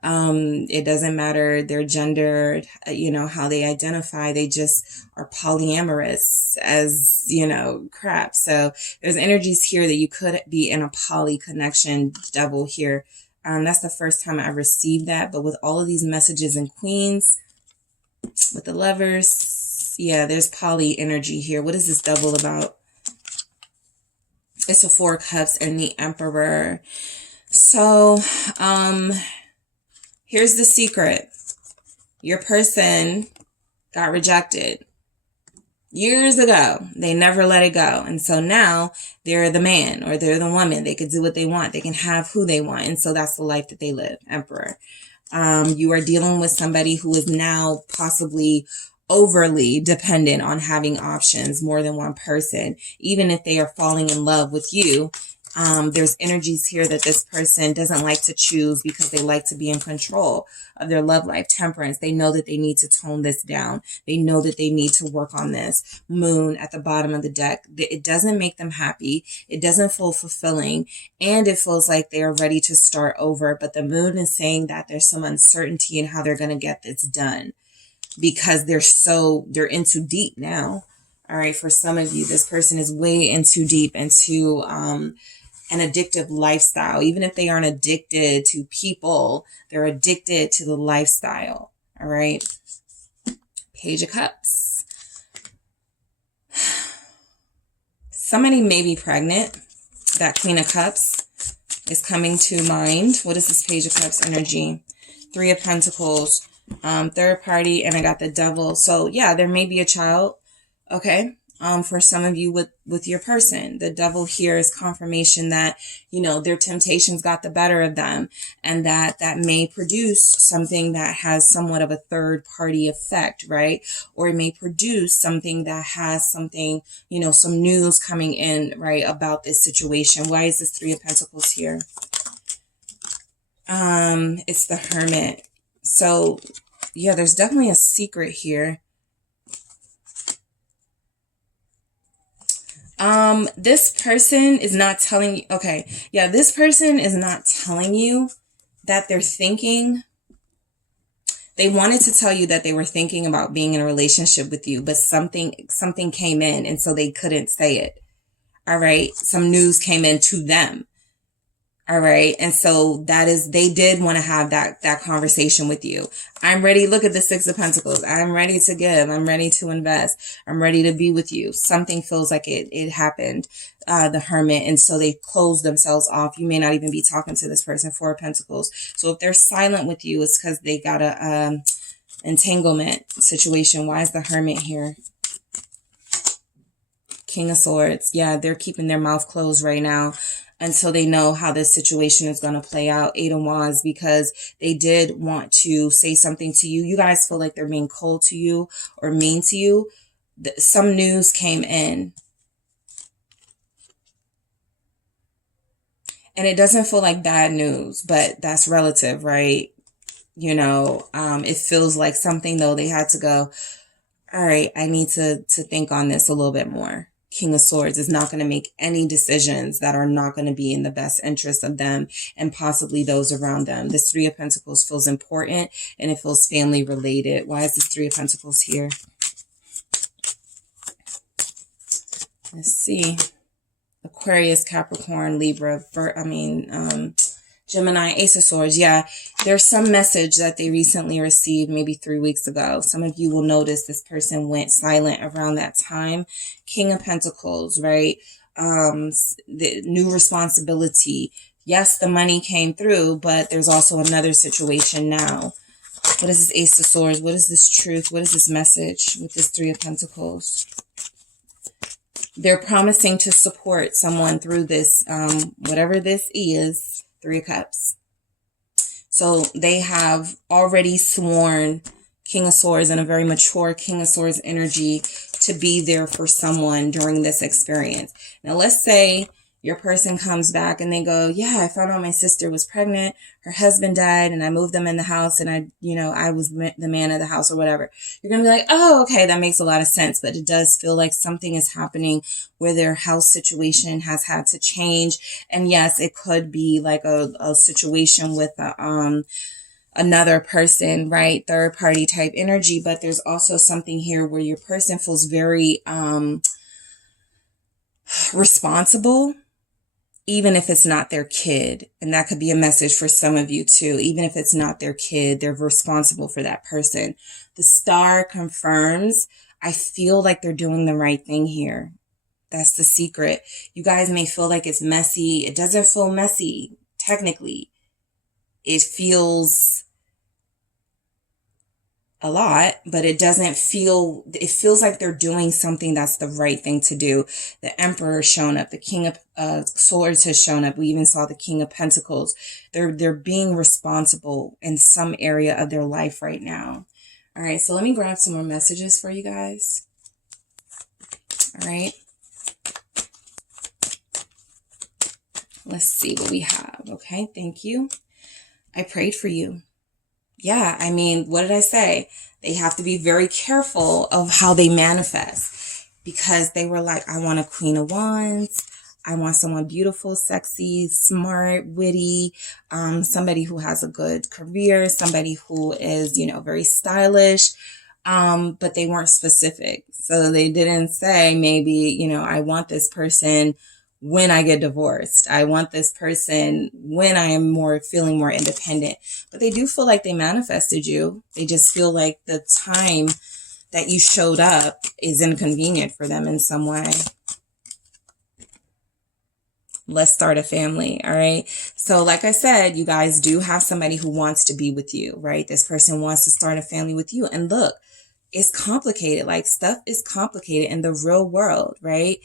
It doesn't matter their gender, you know, how they identify. They just are polyamorous as, you know, crap. So there's energies here that you could be in a poly connection double here. That's the first time I received that. But with all of these messages in Queens, with the Lovers, yeah, there's poly energy here. What is this double about? It's a Four of Cups and the Emperor. So, here's the secret. Your person got rejected years ago. They never let it go. And so now they're the man or they're the woman. They can do what they want. They can have who they want. And so that's the life that they live. Emperor. You are dealing with somebody who is now possibly overly dependent on having options, more than one person. Even if they are falling in love with you, there's energies here that this person doesn't like to choose because they like to be in control of their love life. Temperance. They know that they need to tone this down. They know that they need to work on this. Moon at the bottom of the deck. It doesn't make them happy. It doesn't feel fulfilling. And it feels like they are ready to start over. But the moon is saying that there's some uncertainty in how they're going to get this done because they're in too deep now. All right. For some of you, this person is way in too deep into, an addictive lifestyle. Even if they aren't addicted to people, they're addicted to the lifestyle. All right. Page of Cups. Somebody may be pregnant. That Queen of Cups is coming to mind. What is this Page of Cups energy? Three of Pentacles, third party, and I got the Devil. So yeah, there may be a child. Okay. For some of you with your person, the Devil here is confirmation that, you know, their temptations got the better of them and that may produce something that has somewhat of a third party effect, right? Or it may produce something that has something, you know, some news coming in, right, about this situation. Why is this Three of Pentacles here? It's the Hermit. So yeah, there's definitely a secret here. This person is not telling you, okay. Yeah, this person is not telling you that they're thinking, they wanted to tell you that they were thinking about being in a relationship with you, but something came in, and so they couldn't say it. All right. Some news came in to them. All right. And so they did want to have that conversation with you. I'm ready. Look at the Six of Pentacles. I'm ready to give. I'm ready to invest. I'm ready to be with you. Something feels like it happened. The Hermit. And so they closed themselves off. You may not even be talking to this person. Four of Pentacles. So if they're silent with you, it's because they got a entanglement situation. Why is the Hermit here? King of Swords. Yeah, they're keeping their mouth closed right now until they know how this situation is going to play out. Eight of Wands, because they did want to say something to you. You guys feel like they're being cold to you or mean to you. Some news came in. And it doesn't feel like bad news, but that's relative, right? You know, it feels like something, though, they had to go, all right, I need to think on this a little bit more. King of Swords is not going to make any decisions that are not going to be in the best interest of them and possibly those around them. This Three of Pentacles feels important and it feels family related. Why is this Three of Pentacles here? Let's see. Aquarius, Capricorn, Libra, Gemini, Ace of Swords. Yeah, there's some message that they recently received maybe 3 weeks ago. Some of you will notice this person went silent around that time. King of Pentacles, right? The new responsibility. Yes, the money came through, but there's also another situation now. What is this Ace of Swords? What is this truth? What is this message with this Three of Pentacles? They're promising to support someone through this, whatever this is. Three of Cups. So they have already sworn, King of Swords, and a very mature King of Swords energy to be there for someone during this experience. Now, let's say your person comes back and they go, yeah, I found out my sister was pregnant. Her husband died and I moved them in the house and I was the man of the house or whatever. You're going to be like, oh, okay, that makes a lot of sense. But it does feel like something is happening where their house situation has had to change. And yes, it could be like a situation with another person, right? Third party type energy. But there's also something here where your person feels very responsible, even if it's not their kid. And that could be a message for some of you too. Even if it's not their kid, they're responsible for that person. The Star confirms, I feel like they're doing the right thing here. That's the secret. You guys may feel like it's messy. It doesn't feel messy, technically. It feels a lot, but it doesn't feel, it feels like they're doing something that's the right thing to do. The Emperor has shown up. The King of Swords has shown up. We even saw the King of Pentacles. They're being responsible in some area of their life right now. All right, so let me grab some more messages for you guys. All right. Let's see what we have. Okay, thank you. I prayed for you. Yeah, I mean, what did I say? They have to be very careful of how they manifest, because they were like, I want a Queen of Wands. I want someone beautiful, sexy, smart, witty, somebody who has a good career, somebody who is, very stylish, but they weren't specific. So they didn't say maybe, I want this person when I get divorced. I want this person when I am feeling more independent. But they do feel like they manifested you. They just feel like the time that you showed up is inconvenient for them in some way. Let's start a family. All right. So like I said, you guys do have somebody who wants to be with you, right? This person wants to start a family with you. And look, it's complicated. Like, stuff is complicated in the real world, right?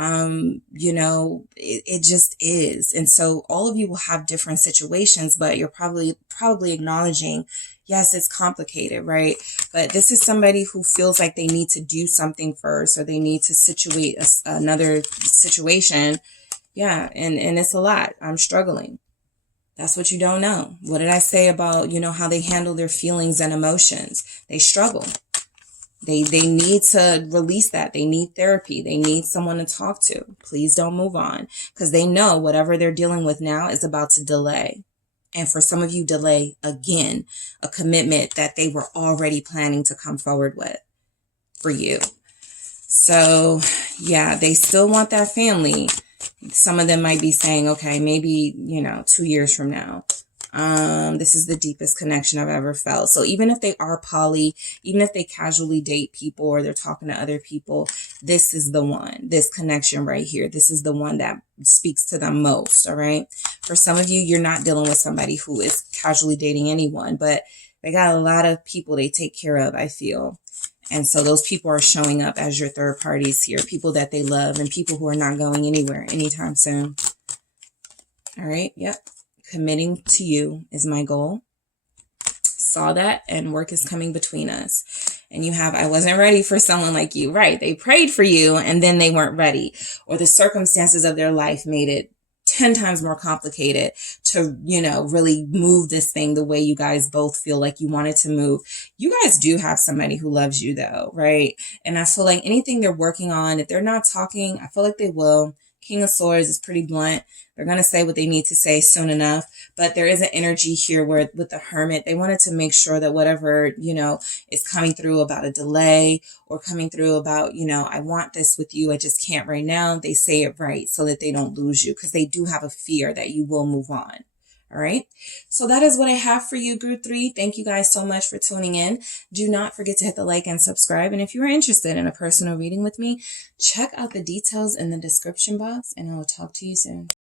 It just is. And so all of you will have different situations, but you're probably acknowledging, yes, it's complicated, right? But this is somebody who feels like they need to do something first, or they need to situate another situation. Yeah. And it's a lot. I'm struggling. That's what you don't know. What did I say about, how they handle their feelings and emotions? They struggle. They need to release that. They need therapy. They need someone to talk to. Please don't move on, because they know whatever they're dealing with now is about to delay. And for some of you, delay again, a commitment that they were already planning to come forward with for you. So yeah, they still want that family. Some of them might be saying, okay, maybe, 2 years from now. This is the deepest connection I've ever felt. So even if they are poly, even if they casually date people or they're talking to other people, this is the one, this connection right here. This is the one that speaks to them most. All right. For some of you, you're not dealing with somebody who is casually dating anyone, but they got a lot of people they take care of, I feel. And so those people are showing up as your third parties here, people that they love and people who are not going anywhere anytime soon. All right. Yep. Committing to you is my goal. Saw that, and work is coming between us. And you have, I wasn't ready for someone like you, right? They prayed for you and then they weren't ready, or the circumstances of their life made it 10 times more complicated to, really move this thing the way you guys both feel like you want it to move. You guys do have somebody who loves you though, right? And I feel like anything they're working on, if they're not talking, I feel like they will. King of Swords is pretty blunt. They're going to say what they need to say soon enough. But there is an energy here where with the Hermit, they wanted to make sure that whatever, is coming through about a delay or coming through about, I want this with you, I just can't right now. They say it right so that they don't lose you, because they do have a fear that you will move on. All right. So that is what I have for you, Group 3. Thank you guys so much for tuning in. Do not forget to hit the like and subscribe. And if you are interested in a personal reading with me, check out the details in the description box, and I will talk to you soon.